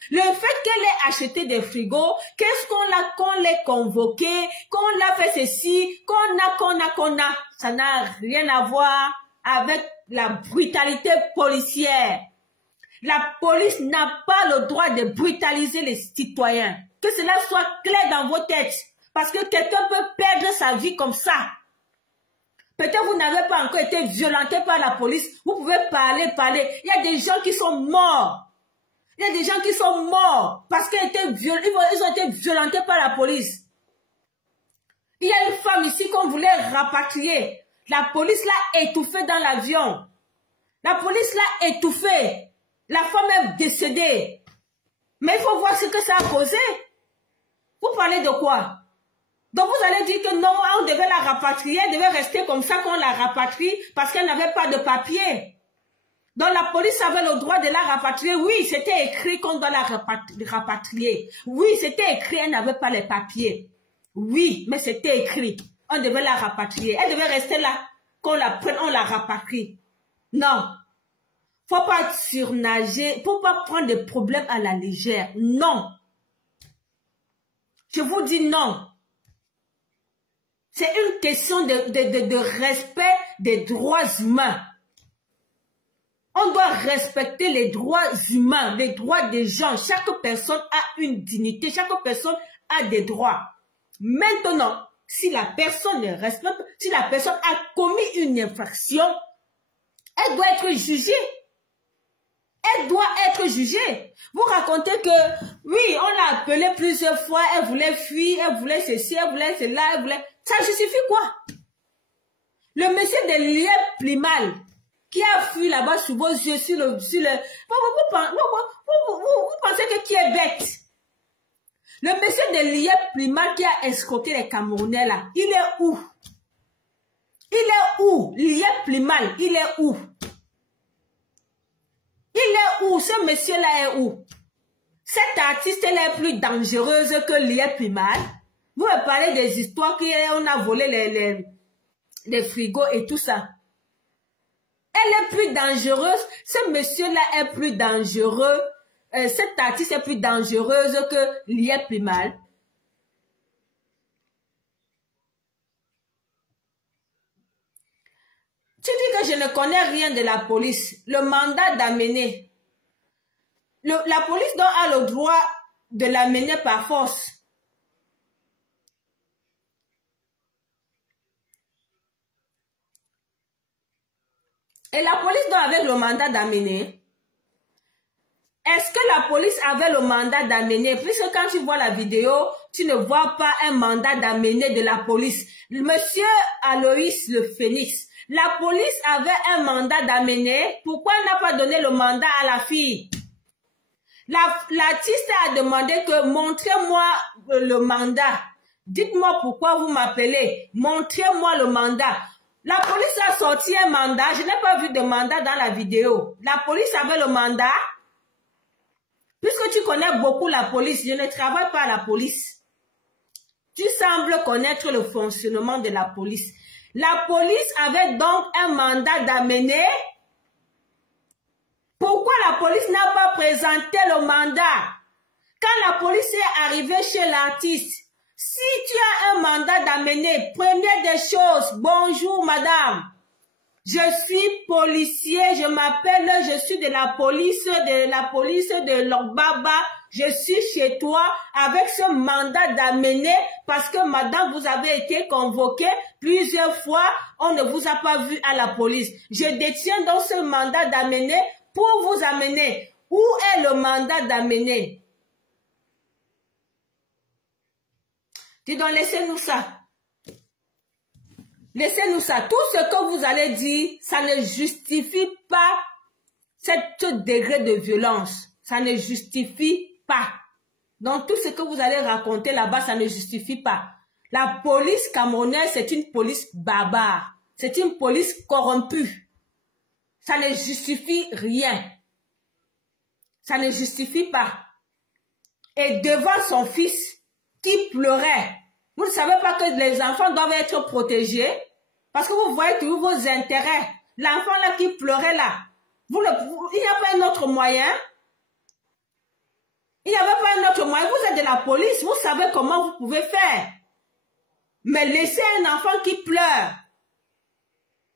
Le fait qu'elle ait acheté des frigos, qu'est-ce qu'on l'ait convoqué, qu'on l'a fait ceci, qu'on a, ça n'a rien à voir avec la brutalité policière. La police n'a pas le droit de brutaliser les citoyens. Que cela soit clair dans vos têtes. Parce que quelqu'un peut perdre sa vie comme ça. Peut-être vous n'avez pas encore été violenté par la police. Vous pouvez parler. Il y a des gens qui sont morts. Il y a des gens qui sont morts parce qu'ils ont été violentés par la police. Il y a une femme ici qu'on voulait rapatrier. La police l'a étouffée dans l'avion. La police l'a étouffée. La femme est décédée. Mais il faut voir ce que ça a causé. Vous parlez de quoi? Donc vous allez dire que non, on devait la rapatrier, elle devait rester comme ça qu'on la rapatrie parce qu'elle n'avait pas de papier. Donc la police avait le droit de la rapatrier. Oui, c'était écrit qu'on doit la rapatrier. Oui, c'était écrit, elle n'avait pas les papiers. Oui, mais c'était écrit. On devait la rapatrier. Elle devait rester là, qu'on la prenne, on la rapatrie. Non. Faut pas surnager, faut pas prendre des problèmes à la légère. Non. Je vous dis non. C'est une question de respect des droits humains. On doit respecter les droits humains, les droits des gens. Chaque personne a une dignité, chaque personne a des droits. Maintenant, si la personne ne respecte, si la personne a commis une infraction, elle doit être jugée. Elle doit être jugée. Vous racontez que, oui, on l'a appelée plusieurs fois, elle voulait fuir, elle voulait ceci, elle voulait cela, elle voulait... Ça justifie quoi? Le monsieur de Liep Plimal, qui a fui là-bas sous vos yeux, sur le... Vous pensez que qui est bête? Le monsieur de Liep Plimal qui a escroqué les Camerounais là, il est où? Il est où? Liep Plimal, il est où? Il est où? Ce monsieur-là est où? Cette artiste, elle est plus dangereuse que Liep Plimal. Vous me parlez des histoires qu'on a volé les frigos et tout ça. Elle est plus dangereuse. Ce monsieur-là est plus dangereux. Cette artiste est plus dangereuse que Liep Plimal. Tu dis que je ne connais rien de la police. Le mandat d'amener. La police donc a le droit de l'amener par force. Et la police donc avec le mandat d'amener. Est-ce que la police avait le mandat d'amener? Puisque quand tu vois la vidéo, tu ne vois pas un mandat d'amener de la police. Monsieur Aloïs le Phénix. La police avait un mandat d'amener. Pourquoi elle n'a pas donné le mandat à la fille? L'artiste a demandé que montrez-moi le mandat. Dites-moi pourquoi vous m'appelez. Montrez-moi le mandat. La police a sorti un mandat. Je n'ai pas vu de mandat dans la vidéo. La police avait le mandat. Puisque tu connais beaucoup la police, je ne travaille pas à la police. Tu sembles connaître le fonctionnement de la police. La police avait donc un mandat d'amener. Pourquoi la police n'a pas présenté le mandat? Quand la police est arrivée chez l'artiste, si tu as un mandat d'amener, première des choses, bonjour madame, je suis policier, je m'appelle, je suis de la police de Logbaba, je suis chez toi avec ce mandat d'amener parce que madame, vous avez été convoquée plusieurs fois, on ne vous a pas vu à la police. Je détiens donc ce mandat d'amener pour vous amener. Où est le mandat d'amener? Dis donc, laissez-nous ça. Laissez-nous ça. Tout ce que vous allez dire, ça ne justifie pas ce degré de violence. Ça ne justifie pas. Donc, tout ce que vous allez raconter là-bas, ça ne justifie pas. La police camerounaise, c'est une police barbare. C'est une police corrompue. Ça ne justifie rien. Ça ne justifie pas. Et devant son fils qui pleurait, vous ne savez pas que les enfants doivent être protégés parce que vous voyez toujours vos intérêts. L'enfant là qui pleurait là, il n'y a pas un autre moyen. Il n'y avait pas un autre moyen. Vous êtes de la police, vous savez comment vous pouvez faire. Mais laisser un enfant qui pleure,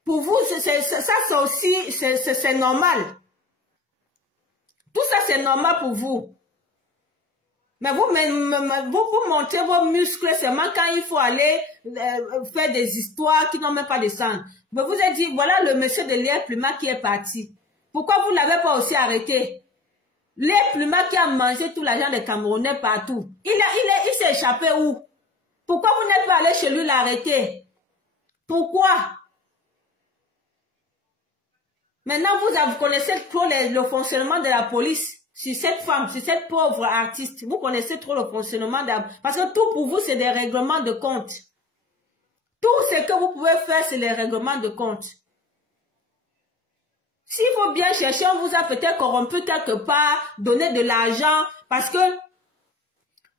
pour vous, ça c'est aussi, c'est normal. Tout ça c'est normal pour vous. Mais vous montrez vos muscles seulement quand il faut aller faire des histoires qui n'ont même pas de sens. Mais vous avez dit, voilà le monsieur de l'Air Pluma qui est parti. Pourquoi vous ne l'avez pas aussi arrêté? L'Air Pluma qui a mangé tout l'argent des Camerounais partout. Il s'est échappé où? Pourquoi vous n'êtes pas allé chez lui l'arrêter? Pourquoi? Maintenant, vous connaissez trop le fonctionnement de la police. Sur cette femme, sur cette pauvre artiste, vous connaissez trop le fonctionnement de la... Parce que tout pour vous, c'est des règlements de compte. Tout ce que vous pouvez faire, c'est les règlements de compte. S'il faut bien chercher, on vous a peut-être corrompu quelque part, donné de l'argent, parce que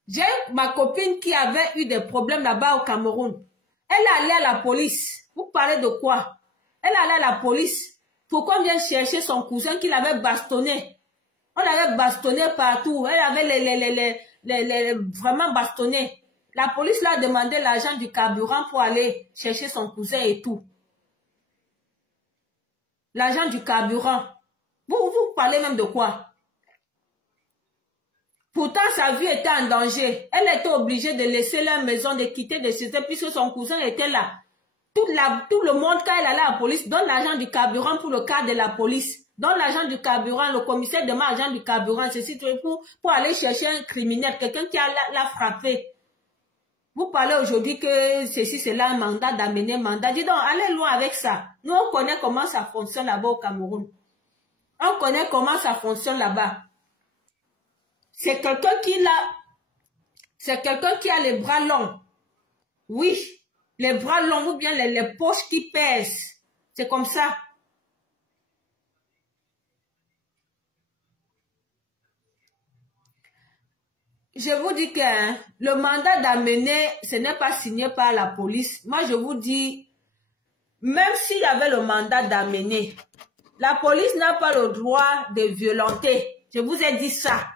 j'ai ma copine qui avait eu des problèmes là-bas au Cameroun. Elle allait à la police. Vous parlez de quoi? Elle allait à la police. Pourquoi on vient chercher son cousin qui l'avait bastonné? On l'avait bastonné partout. Elle avait vraiment bastonné. La police l'a demandé l'argent du carburant pour aller chercher son cousin et tout. L'argent du carburant. Vous parlez même de quoi? Pourtant, sa vie était en danger. Elle était obligée de laisser leur maison, de quitter de cité puisque son cousin était là. Tout le monde, quand elle allait à la police, donne l'argent du carburant pour le cas de la police. Donne l'argent du carburant, le commissaire demande l'argent du carburant, ceci pour aller chercher un criminel, quelqu'un qui l'a frappé. Vous parlez aujourd'hui que ceci, c'est là un mandat d'amener mandat. Dis donc, allez loin avec ça. Nous, on connaît comment ça fonctionne là-bas au Cameroun. On connaît comment ça fonctionne là-bas. C'est quelqu'un qui a les bras longs. Oui, les bras longs ou bien les poches qui pèsent. C'est comme ça. Je vous dis que le mandat d'amener, ce n'est pas signé par la police. Moi, je vous dis, même s'il y avait le mandat d'amener, la police n'a pas le droit de violenter. Je vous ai dit ça.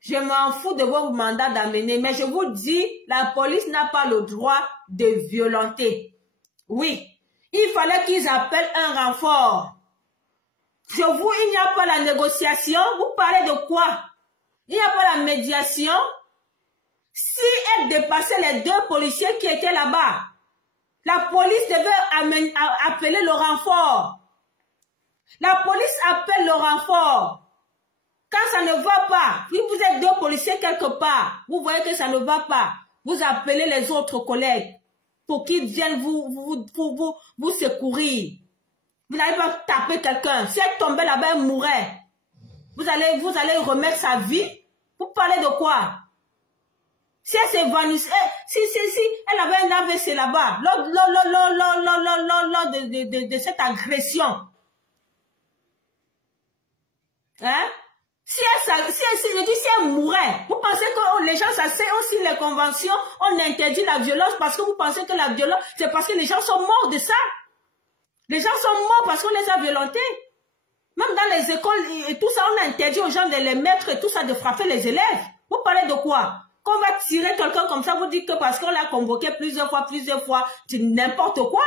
Je m'en fous de vos mandats d'amener, mais je vous dis, la police n'a pas le droit de violenter. Oui, il fallait qu'ils appellent un renfort. Je vous, il n'y a pas la négociation. Vous parlez de quoi? Il n'y a pas la médiation. Si elle dépassait les 2 policiers qui étaient là-bas, la police devait appeler le renfort. La police appelle le renfort. Quand ça ne va pas, si vous êtes 2 policiers quelque part, vous voyez que ça ne va pas, vous appelez les autres collègues pour qu'ils viennent vous secourir. Vous n'allez pas taper quelqu'un. Si elle tombait là-bas, elle mourrait. Vous allez remettre sa vie. Vous parlez de quoi? Si elle s'évanouissait, si elle avait un AVC là-bas, lors de cette agression, hein? Si elle mourait, vous pensez que les gens s'asseyent, on signe les conventions, on interdit la violence parce que vous pensez que la violence, c'est parce que les gens sont morts de ça. Les gens sont morts parce qu'on les a violentés. Même dans les écoles et tout ça, on a interdit aux gens de les mettre et tout ça, de frapper les élèves. Vous parlez de quoi? Qu'on va tirer quelqu'un comme ça, vous dites que parce qu'on l'a convoqué plusieurs fois, c'est n'importe quoi.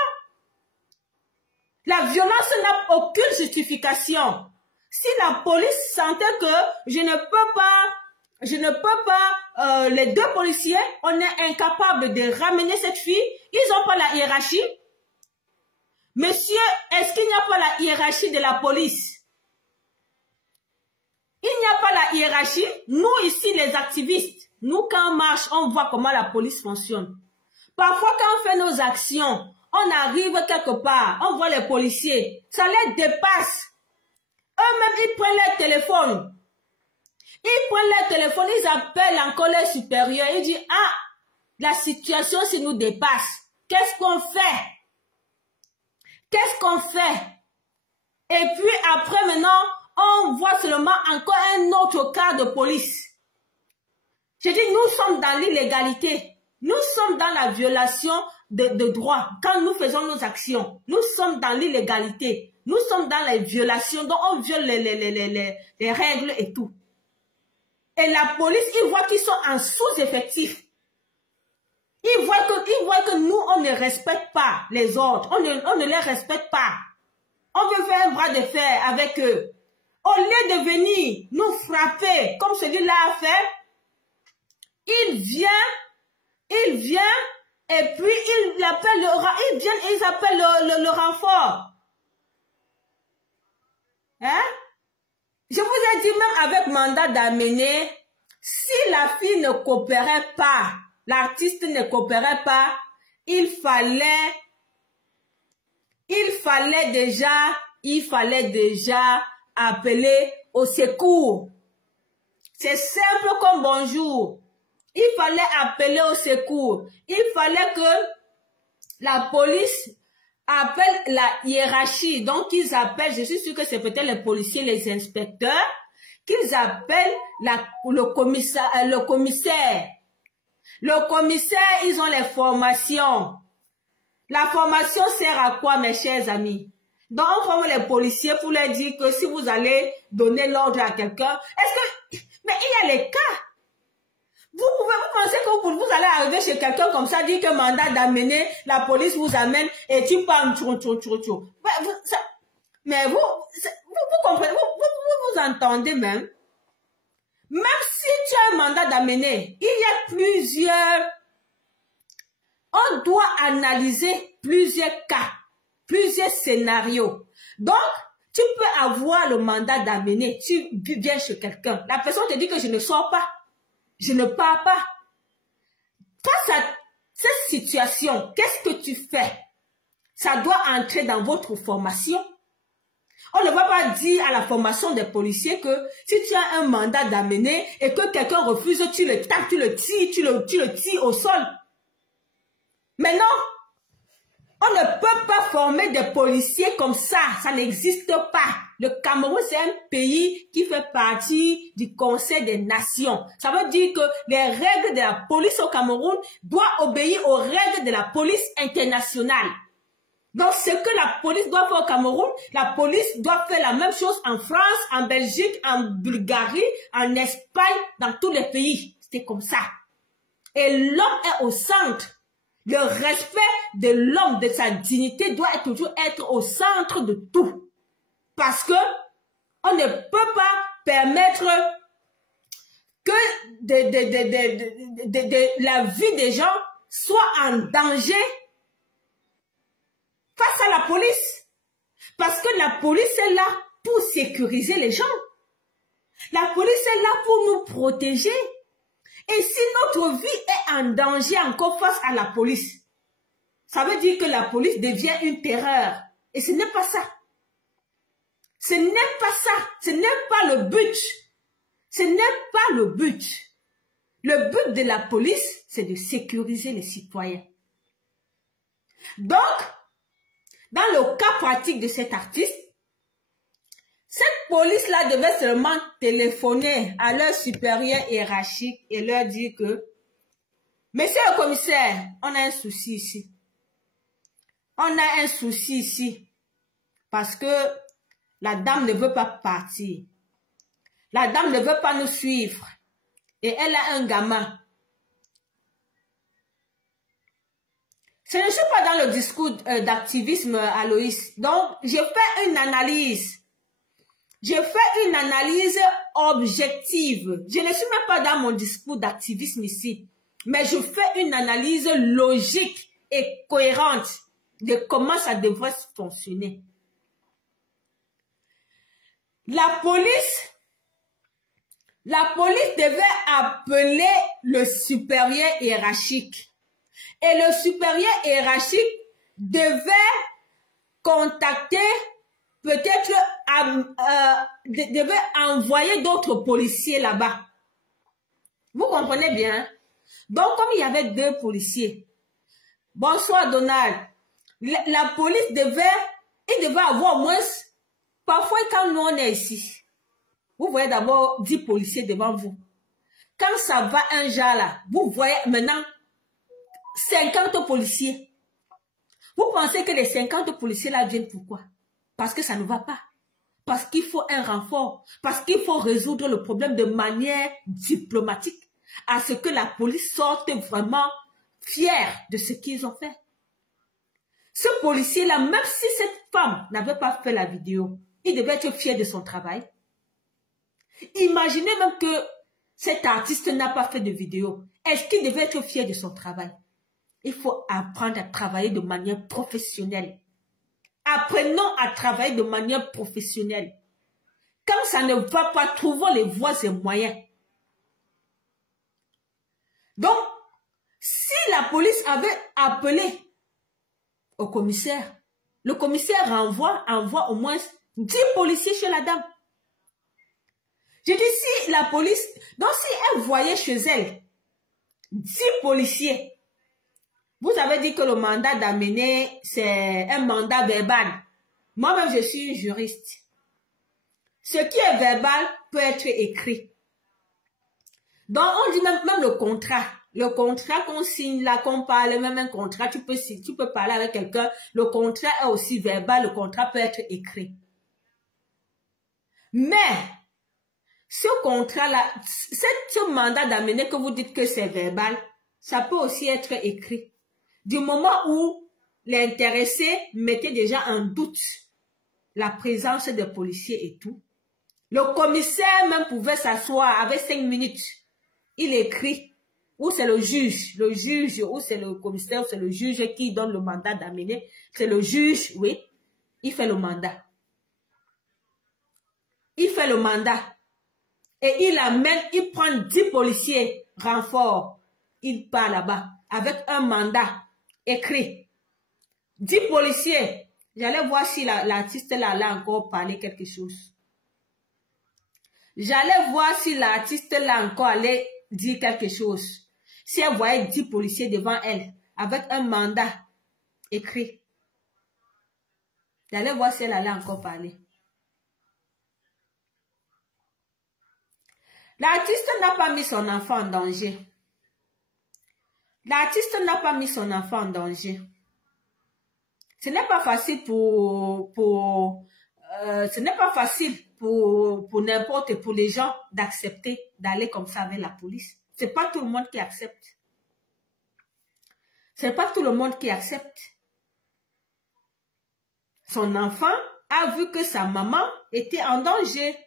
La violence n'a aucune justification. Si la police sentait que je ne peux pas, les deux policiers, on est incapable de ramener cette fille, ils n'ont pas la hiérarchie. Monsieur, est-ce qu'il n'y a pas la hiérarchie de la police? Il n'y a pas la hiérarchie. Nous, ici, les activistes, nous, quand on marche, on voit comment la police fonctionne. Parfois, quand on fait nos actions, on arrive quelque part, on voit les policiers, ça les dépasse. Eux-mêmes, ils prennent leur téléphone. Ils appellent encore les supérieurs. Ils disent, ah, la situation, si nous dépasse. Qu'est-ce qu'on fait? Qu'est-ce qu'on fait? Et puis après, maintenant, on voit seulement encore un autre cas de police. Je dis, nous sommes dans l'illégalité. Nous sommes dans la violation de droits. Quand nous faisons nos actions, nous sommes dans l'illégalité. Nous sommes dans les violations, donc on viole les règles et tout. Et la police, ils voient qu'ils sont en sous-effectif. Ils voient que nous, on ne respecte pas les ordres. On ne les respecte pas. On veut faire un bras de fer avec eux. Au lieu de venir nous frapper, comme celui-là a fait, il vient, et puis ils appellent le renfort. Hein? Je vous ai dit, même avec mandat d'amener, si la fille ne coopérait pas, l'artiste ne coopérait pas, il fallait déjà appeler au secours. C'est simple comme bonjour. Il fallait appeler au secours. Il fallait que la police appelle la hiérarchie. Donc, ils appellent, je suis sûre que c'est peut-être les policiers, les inspecteurs, qu'ils appellent le commissaire. Le commissaire, ils ont les formations. La formation sert à quoi, mes chers amis? Donc, on forme les policiers pour leur dire que si vous allez donner l'ordre à quelqu'un, est-ce que... Mais il y a les cas. Vous pensez que vous allez arriver chez quelqu'un comme ça, dire que mandat d'amener, la police vous amène et tu parles mais vous comprenez, vous entendez même. Même si tu as un mandat d'amener, il y a plusieurs... On doit analyser plusieurs cas, plusieurs scénarios. Donc, tu peux avoir le mandat d'amener, tu viens chez quelqu'un. La personne te dit que je ne sors pas, je ne pars pas. Face à cette situation, qu'est-ce que tu fais? Ça doit entrer dans votre formation. On ne va pas dire à la formation des policiers que si tu as un mandat d'amener et que quelqu'un refuse, tu le tapes, tu le tires au sol. Mais non, on ne peut pas former des policiers comme ça n'existe pas. Le Cameroun, c'est un pays qui fait partie du Conseil des Nations. Ça veut dire que les règles de la police au Cameroun doivent obéir aux règles de la police internationale. Donc, ce que la police doit faire au Cameroun, la police doit faire la même chose en France, en Belgique, en Bulgarie, en Espagne, dans tous les pays. C'est comme ça. Et l'homme est au centre. Le respect de l'homme, de sa dignité doit toujours être au centre de tout. Parce que on ne peut pas permettre que la vie des gens soit en danger face à la police. Parce que la police est là pour sécuriser les gens. La police est là pour nous protéger. Et si notre vie est en danger encore face à la police, ça veut dire que la police devient une terreur. Et ce n'est pas ça. Ce n'est pas ça. Ce n'est pas le but. Ce n'est pas le but. Le but de la police, c'est de sécuriser les citoyens. Donc, dans le cas pratique de cet artiste, Cette police-là devait seulement téléphoner à leur supérieur hiérarchique et leur dire que, monsieur le commissaire, on a un souci ici. On a un souci ici. Parce que la dame ne veut pas partir. La dame ne veut pas nous suivre. Et elle a un gamin. Je ne suis pas dans le discours d'activisme, Aloïs. Donc, je fais une analyse. Je fais une analyse objective. Je ne suis même pas dans mon discours d'activisme ici. Mais je fais une analyse logique et cohérente de comment ça devrait fonctionner. La police devait appeler le supérieur hiérarchique. Et le supérieur hiérarchique devait contacter, peut-être, devait envoyer d'autres policiers là-bas. Vous comprenez bien? Donc, comme il y avait 2 policiers, bonsoir Donald, la police il devait avoir au moins, parfois quand nous on est ici, vous voyez d'abord 10 policiers devant vous. Quand ça va un genre là, vous voyez maintenant 50 policiers. Vous pensez que les 50 policiers là viennent pourquoi? Parce que ça ne va pas. Parce qu'il faut un renfort. Parce qu'il faut résoudre le problème de manière diplomatique. À ce que la police sorte vraiment fière de ce qu'ils ont fait. Ce policier-là, même si cette femme n'avait pas fait la vidéo, il devait être fier de son travail. Imaginez même que cet artiste n'a pas fait de vidéo. Est-ce qu'il devait être fier de son travail? Il faut apprendre à travailler de manière professionnelle. Apprenons à travailler de manière professionnelle. Quand ça ne va pas, trouvons les voies et moyens. Donc, si la police avait appelé au commissaire, le commissaire envoie au moins 10 policiers chez la dame. Je dis si la police, donc si elle voyait chez elle 10 policiers, vous avez dit que le mandat d'amener, c'est un mandat verbal. Moi-même, je suis juriste. Ce qui est verbal peut être écrit. Donc, on dit même le contrat. Le contrat qu'on signe là, qu'on parle, même un contrat, tu peux parler avec quelqu'un. Le contrat est aussi verbal, le contrat peut être écrit. Mais, ce contrat-là, ce mandat d'amener que vous dites que c'est verbal, ça peut aussi être écrit. Du moment où l'intéressé mettait déjà en doute la présence des policiers et tout, le commissaire même pouvait s'asseoir avec 5 minutes. Il écrit, ou c'est le juge, ou c'est le commissaire, ou c'est le juge qui donne le mandat d'amener. C'est le juge, oui, il fait le mandat. Il fait le mandat. Et il amène, il prend 10 policiers renforts. Il part là-bas avec un mandat écrit. 10 policiers. J'allais voir si l'artiste là a encore parlé quelque chose. J'allais voir si l'artiste là encore allait dire quelque chose. Si elle voyait 10 policiers devant elle avec un mandat écrit. J'allais voir si elle allait encore parler. L'artiste n'a pas mis son enfant en danger. L'artiste n'a pas mis son enfant en danger. Ce n'est pas facile pour n'importe, pour les gens d'accepter d'aller comme ça avec la police. C'est pas tout le monde qui accepte. C'est pas tout le monde qui accepte. Son enfant a vu que sa maman était en danger.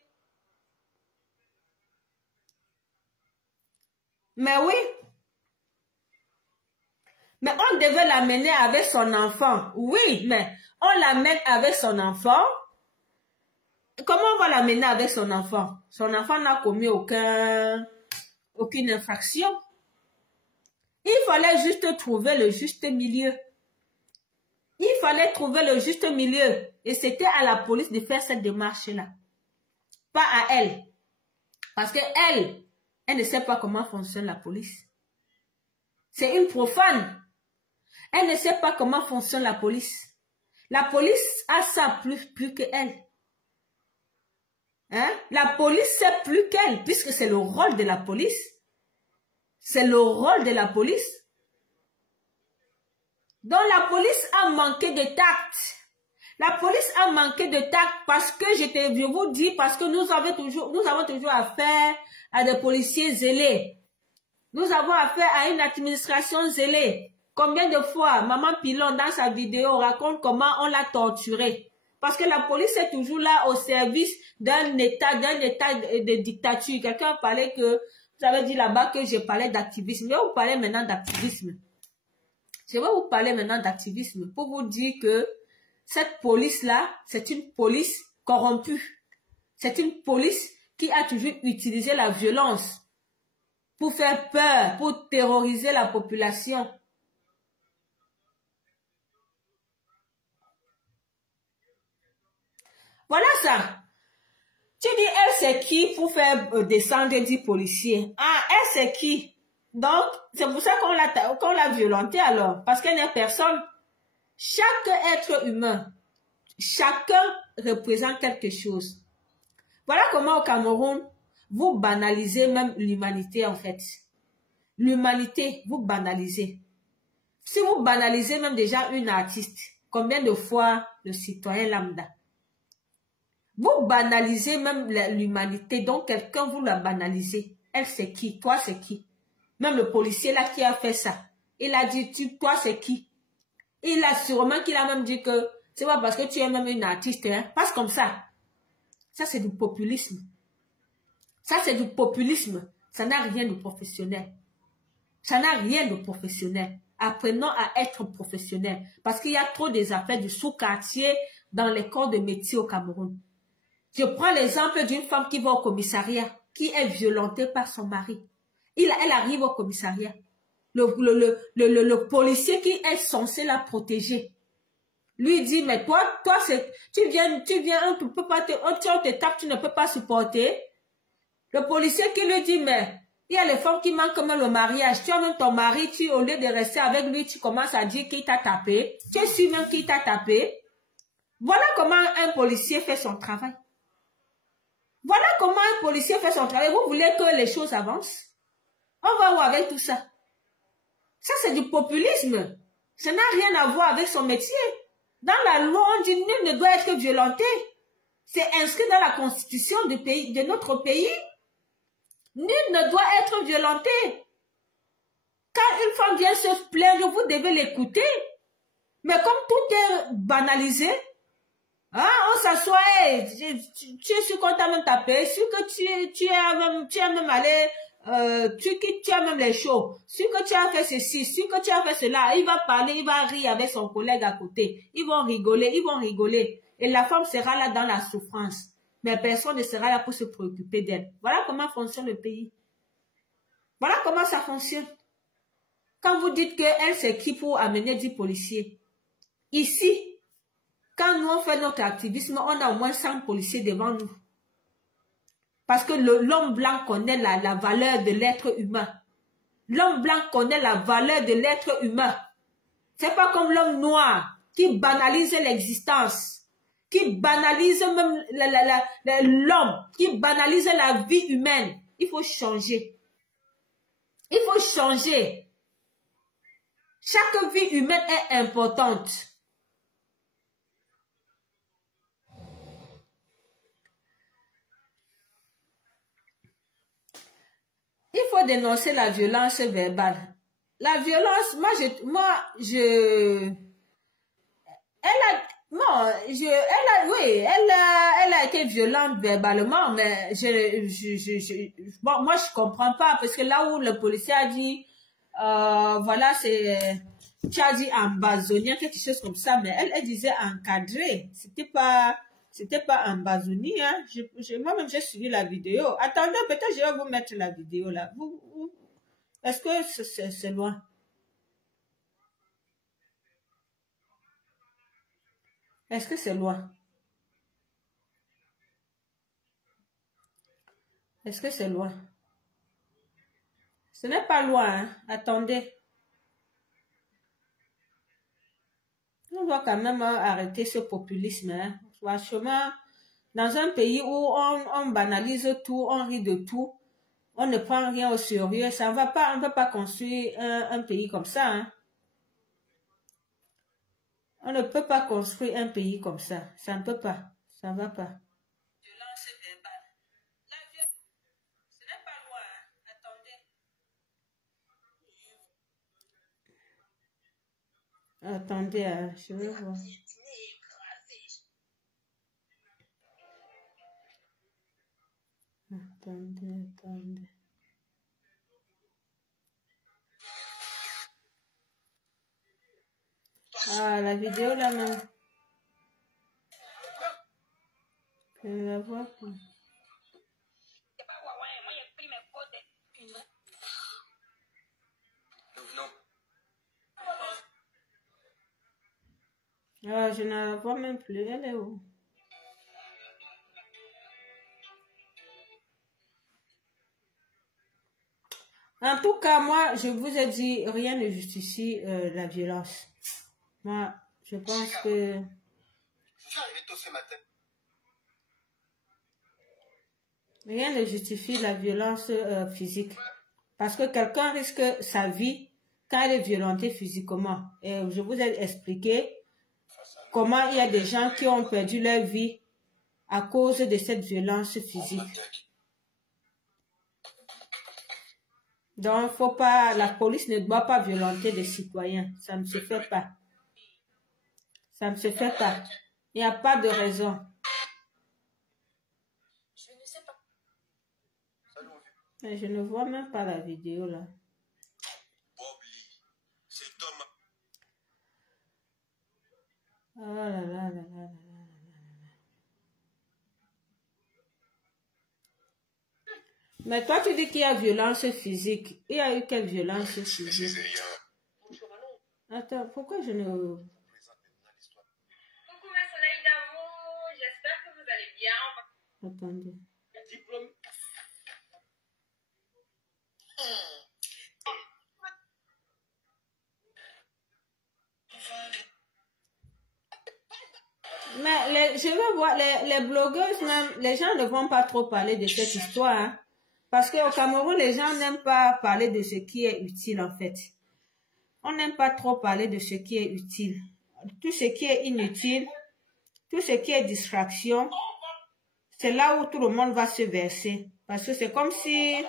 Mais oui. Mais on devait l'amener avec son enfant. Oui, mais on l'amène avec son enfant. Comment on va l'amener avec son enfant? Son enfant n'a commis aucune infraction. Il fallait juste trouver le juste milieu. Il fallait trouver le juste milieu. Et c'était à la police de faire cette démarche-là. Pas à elle. Parce que elle ne sait pas comment fonctionne la police. C'est une profane. Elle ne sait pas comment fonctionne la police. La police a ça plus que elle. Hein? La police sait plus qu'elle, puisque c'est le rôle de la police. C'est le rôle de la police. Donc la police a manqué de tact. La police a manqué de tact parce que je vous dis, parce que nous avons toujours affaire à des policiers zélés. Nous avons affaire à une administration zélée. Combien de fois Maman Pilon dans sa vidéo raconte comment on l'a torturé? Parce que la police est toujours là au service d'un état de dictature. Quelqu'un parlait que, vous avez dit là-bas que je parlais d'activisme. Je vais vous parler maintenant d'activisme. Je vais vous parler maintenant d'activisme pour vous dire que cette police-là, c'est une police corrompue. C'est une police qui a toujours utilisé la violence pour faire peur, pour terroriser la population. Voilà ça. Tu dis, elle c'est qui pour faire descendre 10 policiers? Ah, elle c'est qui? Donc, c'est pour ça qu'on l'a violentée alors. Parce qu'elle n'est personne. Chaque être humain, chacun représente quelque chose. Voilà comment au Cameroun, vous banalisez même l'humanité en fait. L'humanité, vous banalisez. Si vous banalisez même déjà une artiste, combien de fois le citoyen lambda? Vous banalisez même l'humanité, donc quelqu'un vous la banalisez. Elle c'est qui? Toi c'est qui? Même le policier là qui a fait ça, il a dit, toi c'est qui? Il a sûrement qu'il a même dit que c'est pas parce que tu es même une artiste, hein, passe comme ça. Ça c'est du populisme. Ça c'est du populisme. Ça n'a rien de professionnel. Ça n'a rien de professionnel. Apprenons à être professionnel. Parce qu'il y a trop des affaires du sous-quartier dans les corps de métier au Cameroun. Je prends l'exemple d'une femme qui va au commissariat, qui est violentée par son mari. Elle arrive au commissariat. Le policier qui est censé la protéger lui dit, mais toi tu viens, on ne peut pas on te tape, tu ne peux pas supporter. Le policier qui lui dit, mais il y a les femmes qui manquent même le mariage. Tu as même ton mari, au lieu de rester avec lui, tu commences à dire qu'il t'a tapé. Tu es sûr même qu'il t'a tapé. Voilà comment un policier fait son travail. Voilà comment un policier fait son travail. Vous voulez que les choses avancent? On va voir avec tout ça. Ça, c'est du populisme. Ça n'a rien à voir avec son métier. Dans la loi, on dit nul ne doit être violenté. C'est inscrit dans la constitution du pays, de notre pays. Nul ne doit être violenté. Quand une femme vient se plaindre, vous devez l'écouter. Mais comme tout est banalisé, hein, on s'assoit, tu es sûr qu'on t'a même tapé, sûr que tu as même allé, tu as même les shows, sûr que tu as fait ceci, sûr que tu as fait cela. Il va parler, il va rire avec son collègue à côté. Ils vont rigoler. Et la femme sera là dans la souffrance. Mais personne ne sera là pour se préoccuper d'elle. Voilà comment fonctionne le pays. Voilà comment ça fonctionne. Quand vous dites qu'elle c'est qui pour amener 10 policiers. Ici, quand nous on fait notre activisme, on a au moins 100 policiers devant nous. Parce que l'homme blanc connaît la valeur de l'être humain. L'homme blanc connaît la valeur de l'être humain. C'est pas comme l'homme noir qui banalise l'existence, qui banalise même l'homme, qui banalise la vie humaine. Il faut changer. Il faut changer. Chaque vie humaine est importante. Il faut dénoncer la violence verbale. La violence, elle a été violente verbalement, mais bon, moi je comprends pas, parce que là où le policier a dit, voilà, tu as dit embazonnier, quelque chose comme ça, mais elle disait encadré, c'était pas embazonnier, hein. Moi-même j'ai suivi la vidéo. Attendez, peut-être je vais vous mettre la vidéo là. Est-ce que c'est loin? Est-ce que c'est loin? Est-ce que c'est loin? Ce n'est pas loin, hein? Attendez. On doit quand même arrêter ce populisme, hein? Franchement, Dans un pays où on banalise tout, on rit de tout, on ne prend rien au sérieux, ça va pas, on ne peut pas construire un pays comme ça. Hein. On ne peut pas construire un pays comme ça. Ça ne peut pas. Ça ne va pas. Violence verbale. La violence, ce n'est pas loin. Hein. Attendez. Attendez, je vais voir. Attendez. Ah, la vidéo là même. Je vais la voir. Ah, je ne la vois même plus. Elle est où? En tout cas, moi, je vous ai dit, rien ne justifie la violence. Moi, je pense que... Rien ne justifie la violence physique. Parce que quelqu'un risque sa vie quand elle est violentée physiquement. Et je vous ai expliqué comment il y a des gens qui ont perdu leur vie à cause de cette violence physique. Donc, faut pas, la police ne doit pas violenter les citoyens. Ça ne se fait pas. Ça ne se fait pas. Il n'y a pas de raison. Mais je ne vois même pas la vidéo là. Oh là là là là là. Mais toi, tu dis qu'il y a violence physique. Il y a eu quelle violence physique? Attends, pourquoi je ne... Coucou mes soleils d'amour, j'espère que vous allez bien. Attendez. Mais je veux voir, les blogueuses même, les gens ne vont pas trop parler de cette histoire. Hein, parce qu'au Cameroun, les gens n'aiment pas parler de ce qui est utile en fait. On n'aime pas trop parler de ce qui est utile. Tout ce qui est inutile, tout ce qui est distraction, c'est là où tout le monde va se verser. Parce que c'est comme si...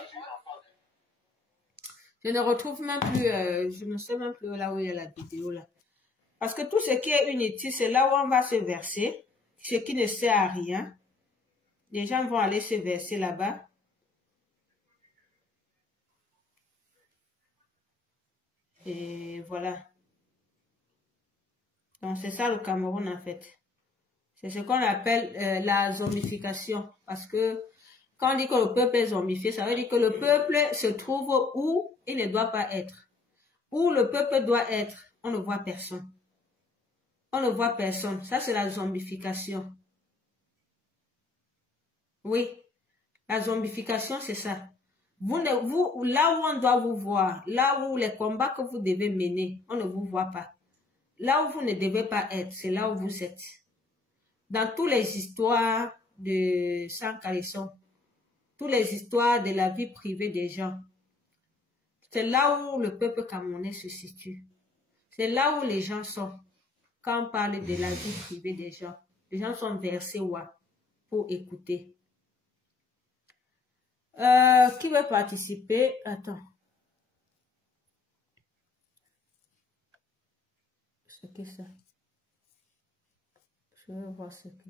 Je ne retrouve même plus, je ne sais même plus là où il y a la vidéo là. Parce que tout ce qui est inutile, c'est là où on va se verser. Ce qui ne sert à rien. Les gens vont aller se verser là-bas. Et voilà. Donc c'est ça le Cameroun en fait. C'est ce qu'on appelle la zombification. Parce que quand on dit que le peuple est zombifié, ça veut dire que le peuple se trouve où il ne doit pas être. Où le peuple doit être, on ne voit personne. On ne voit personne. Ça, c'est la zombification. Oui, la zombification, c'est ça. Là où on doit vous voir, là où les combats que vous devez mener, on ne vous voit pas. Là où vous ne devez pas être, c'est là où vous êtes. Dans toutes les histoires de Sans Caleçon, toutes les histoires de la vie privée des gens, c'est là où le peuple camerounais se situe. C'est là où les gens sont. Quand on parle de la vie privée des gens, les gens sont versés pour écouter. Qui veut participer? Attends. C'est que ça? Je vais voir ce que...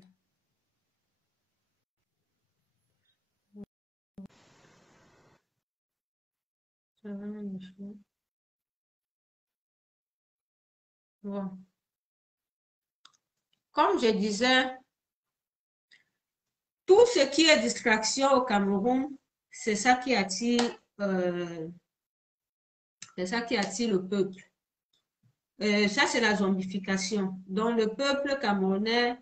Ça va me faire. Bon. Comme je disais, tout ce qui est distraction au Cameroun, c'est ça qui attire, le peuple. Ça, c'est la zombification. Donc, le peuple camerounais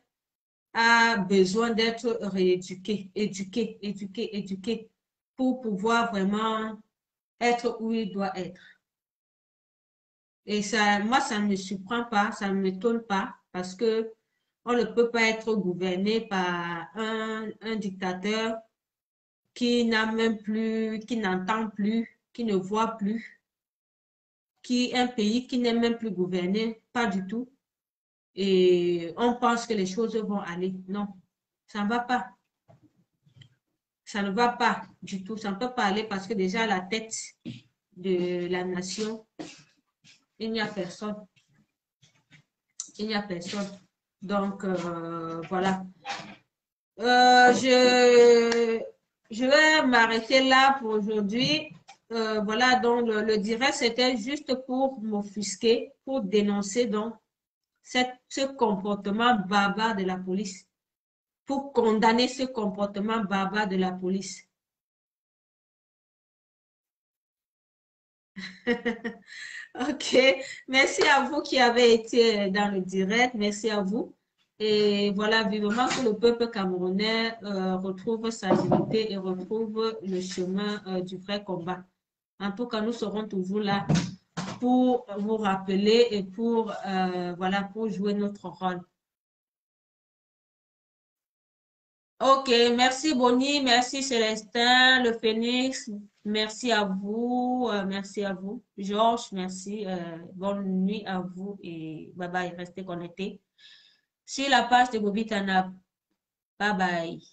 a besoin d'être rééduqué, éduqué pour pouvoir vraiment être où il doit être. Et ça, moi, ça ne me surprend pas, ça ne m'étonne pas parce que On ne peut pas être gouverné par un dictateur qui n'a même plus, qui n'entend plus, qui ne voit plus, un pays qui n'est même plus gouverné, pas du tout. Et on pense que les choses vont aller. Non, ça ne va pas. Ça ne va pas du tout. Ça ne peut pas aller parce que déjà à la tête de la nation, il n'y a personne. Il n'y a personne. Donc, voilà. Je vais m'arrêter là pour aujourd'hui. Voilà, donc le direct, c'était juste pour m'offusquer, pour dénoncer donc ce comportement barbare de la police, pour condamner ce comportement barbare de la police. Ok, merci à vous qui avez été dans le direct, merci à vous. Et voilà, vivement que le peuple camerounais retrouve sa dignité et retrouve le chemin du vrai combat. En tout cas, nous serons toujours là pour vous rappeler et pour, voilà, pour jouer notre rôle. Ok, merci Bonnie, merci Célestin, le Phénix, merci à vous. Georges, merci, bonne nuit à vous et bye bye, restez connectés. Sur la page de Bobby Tanab, bye bye.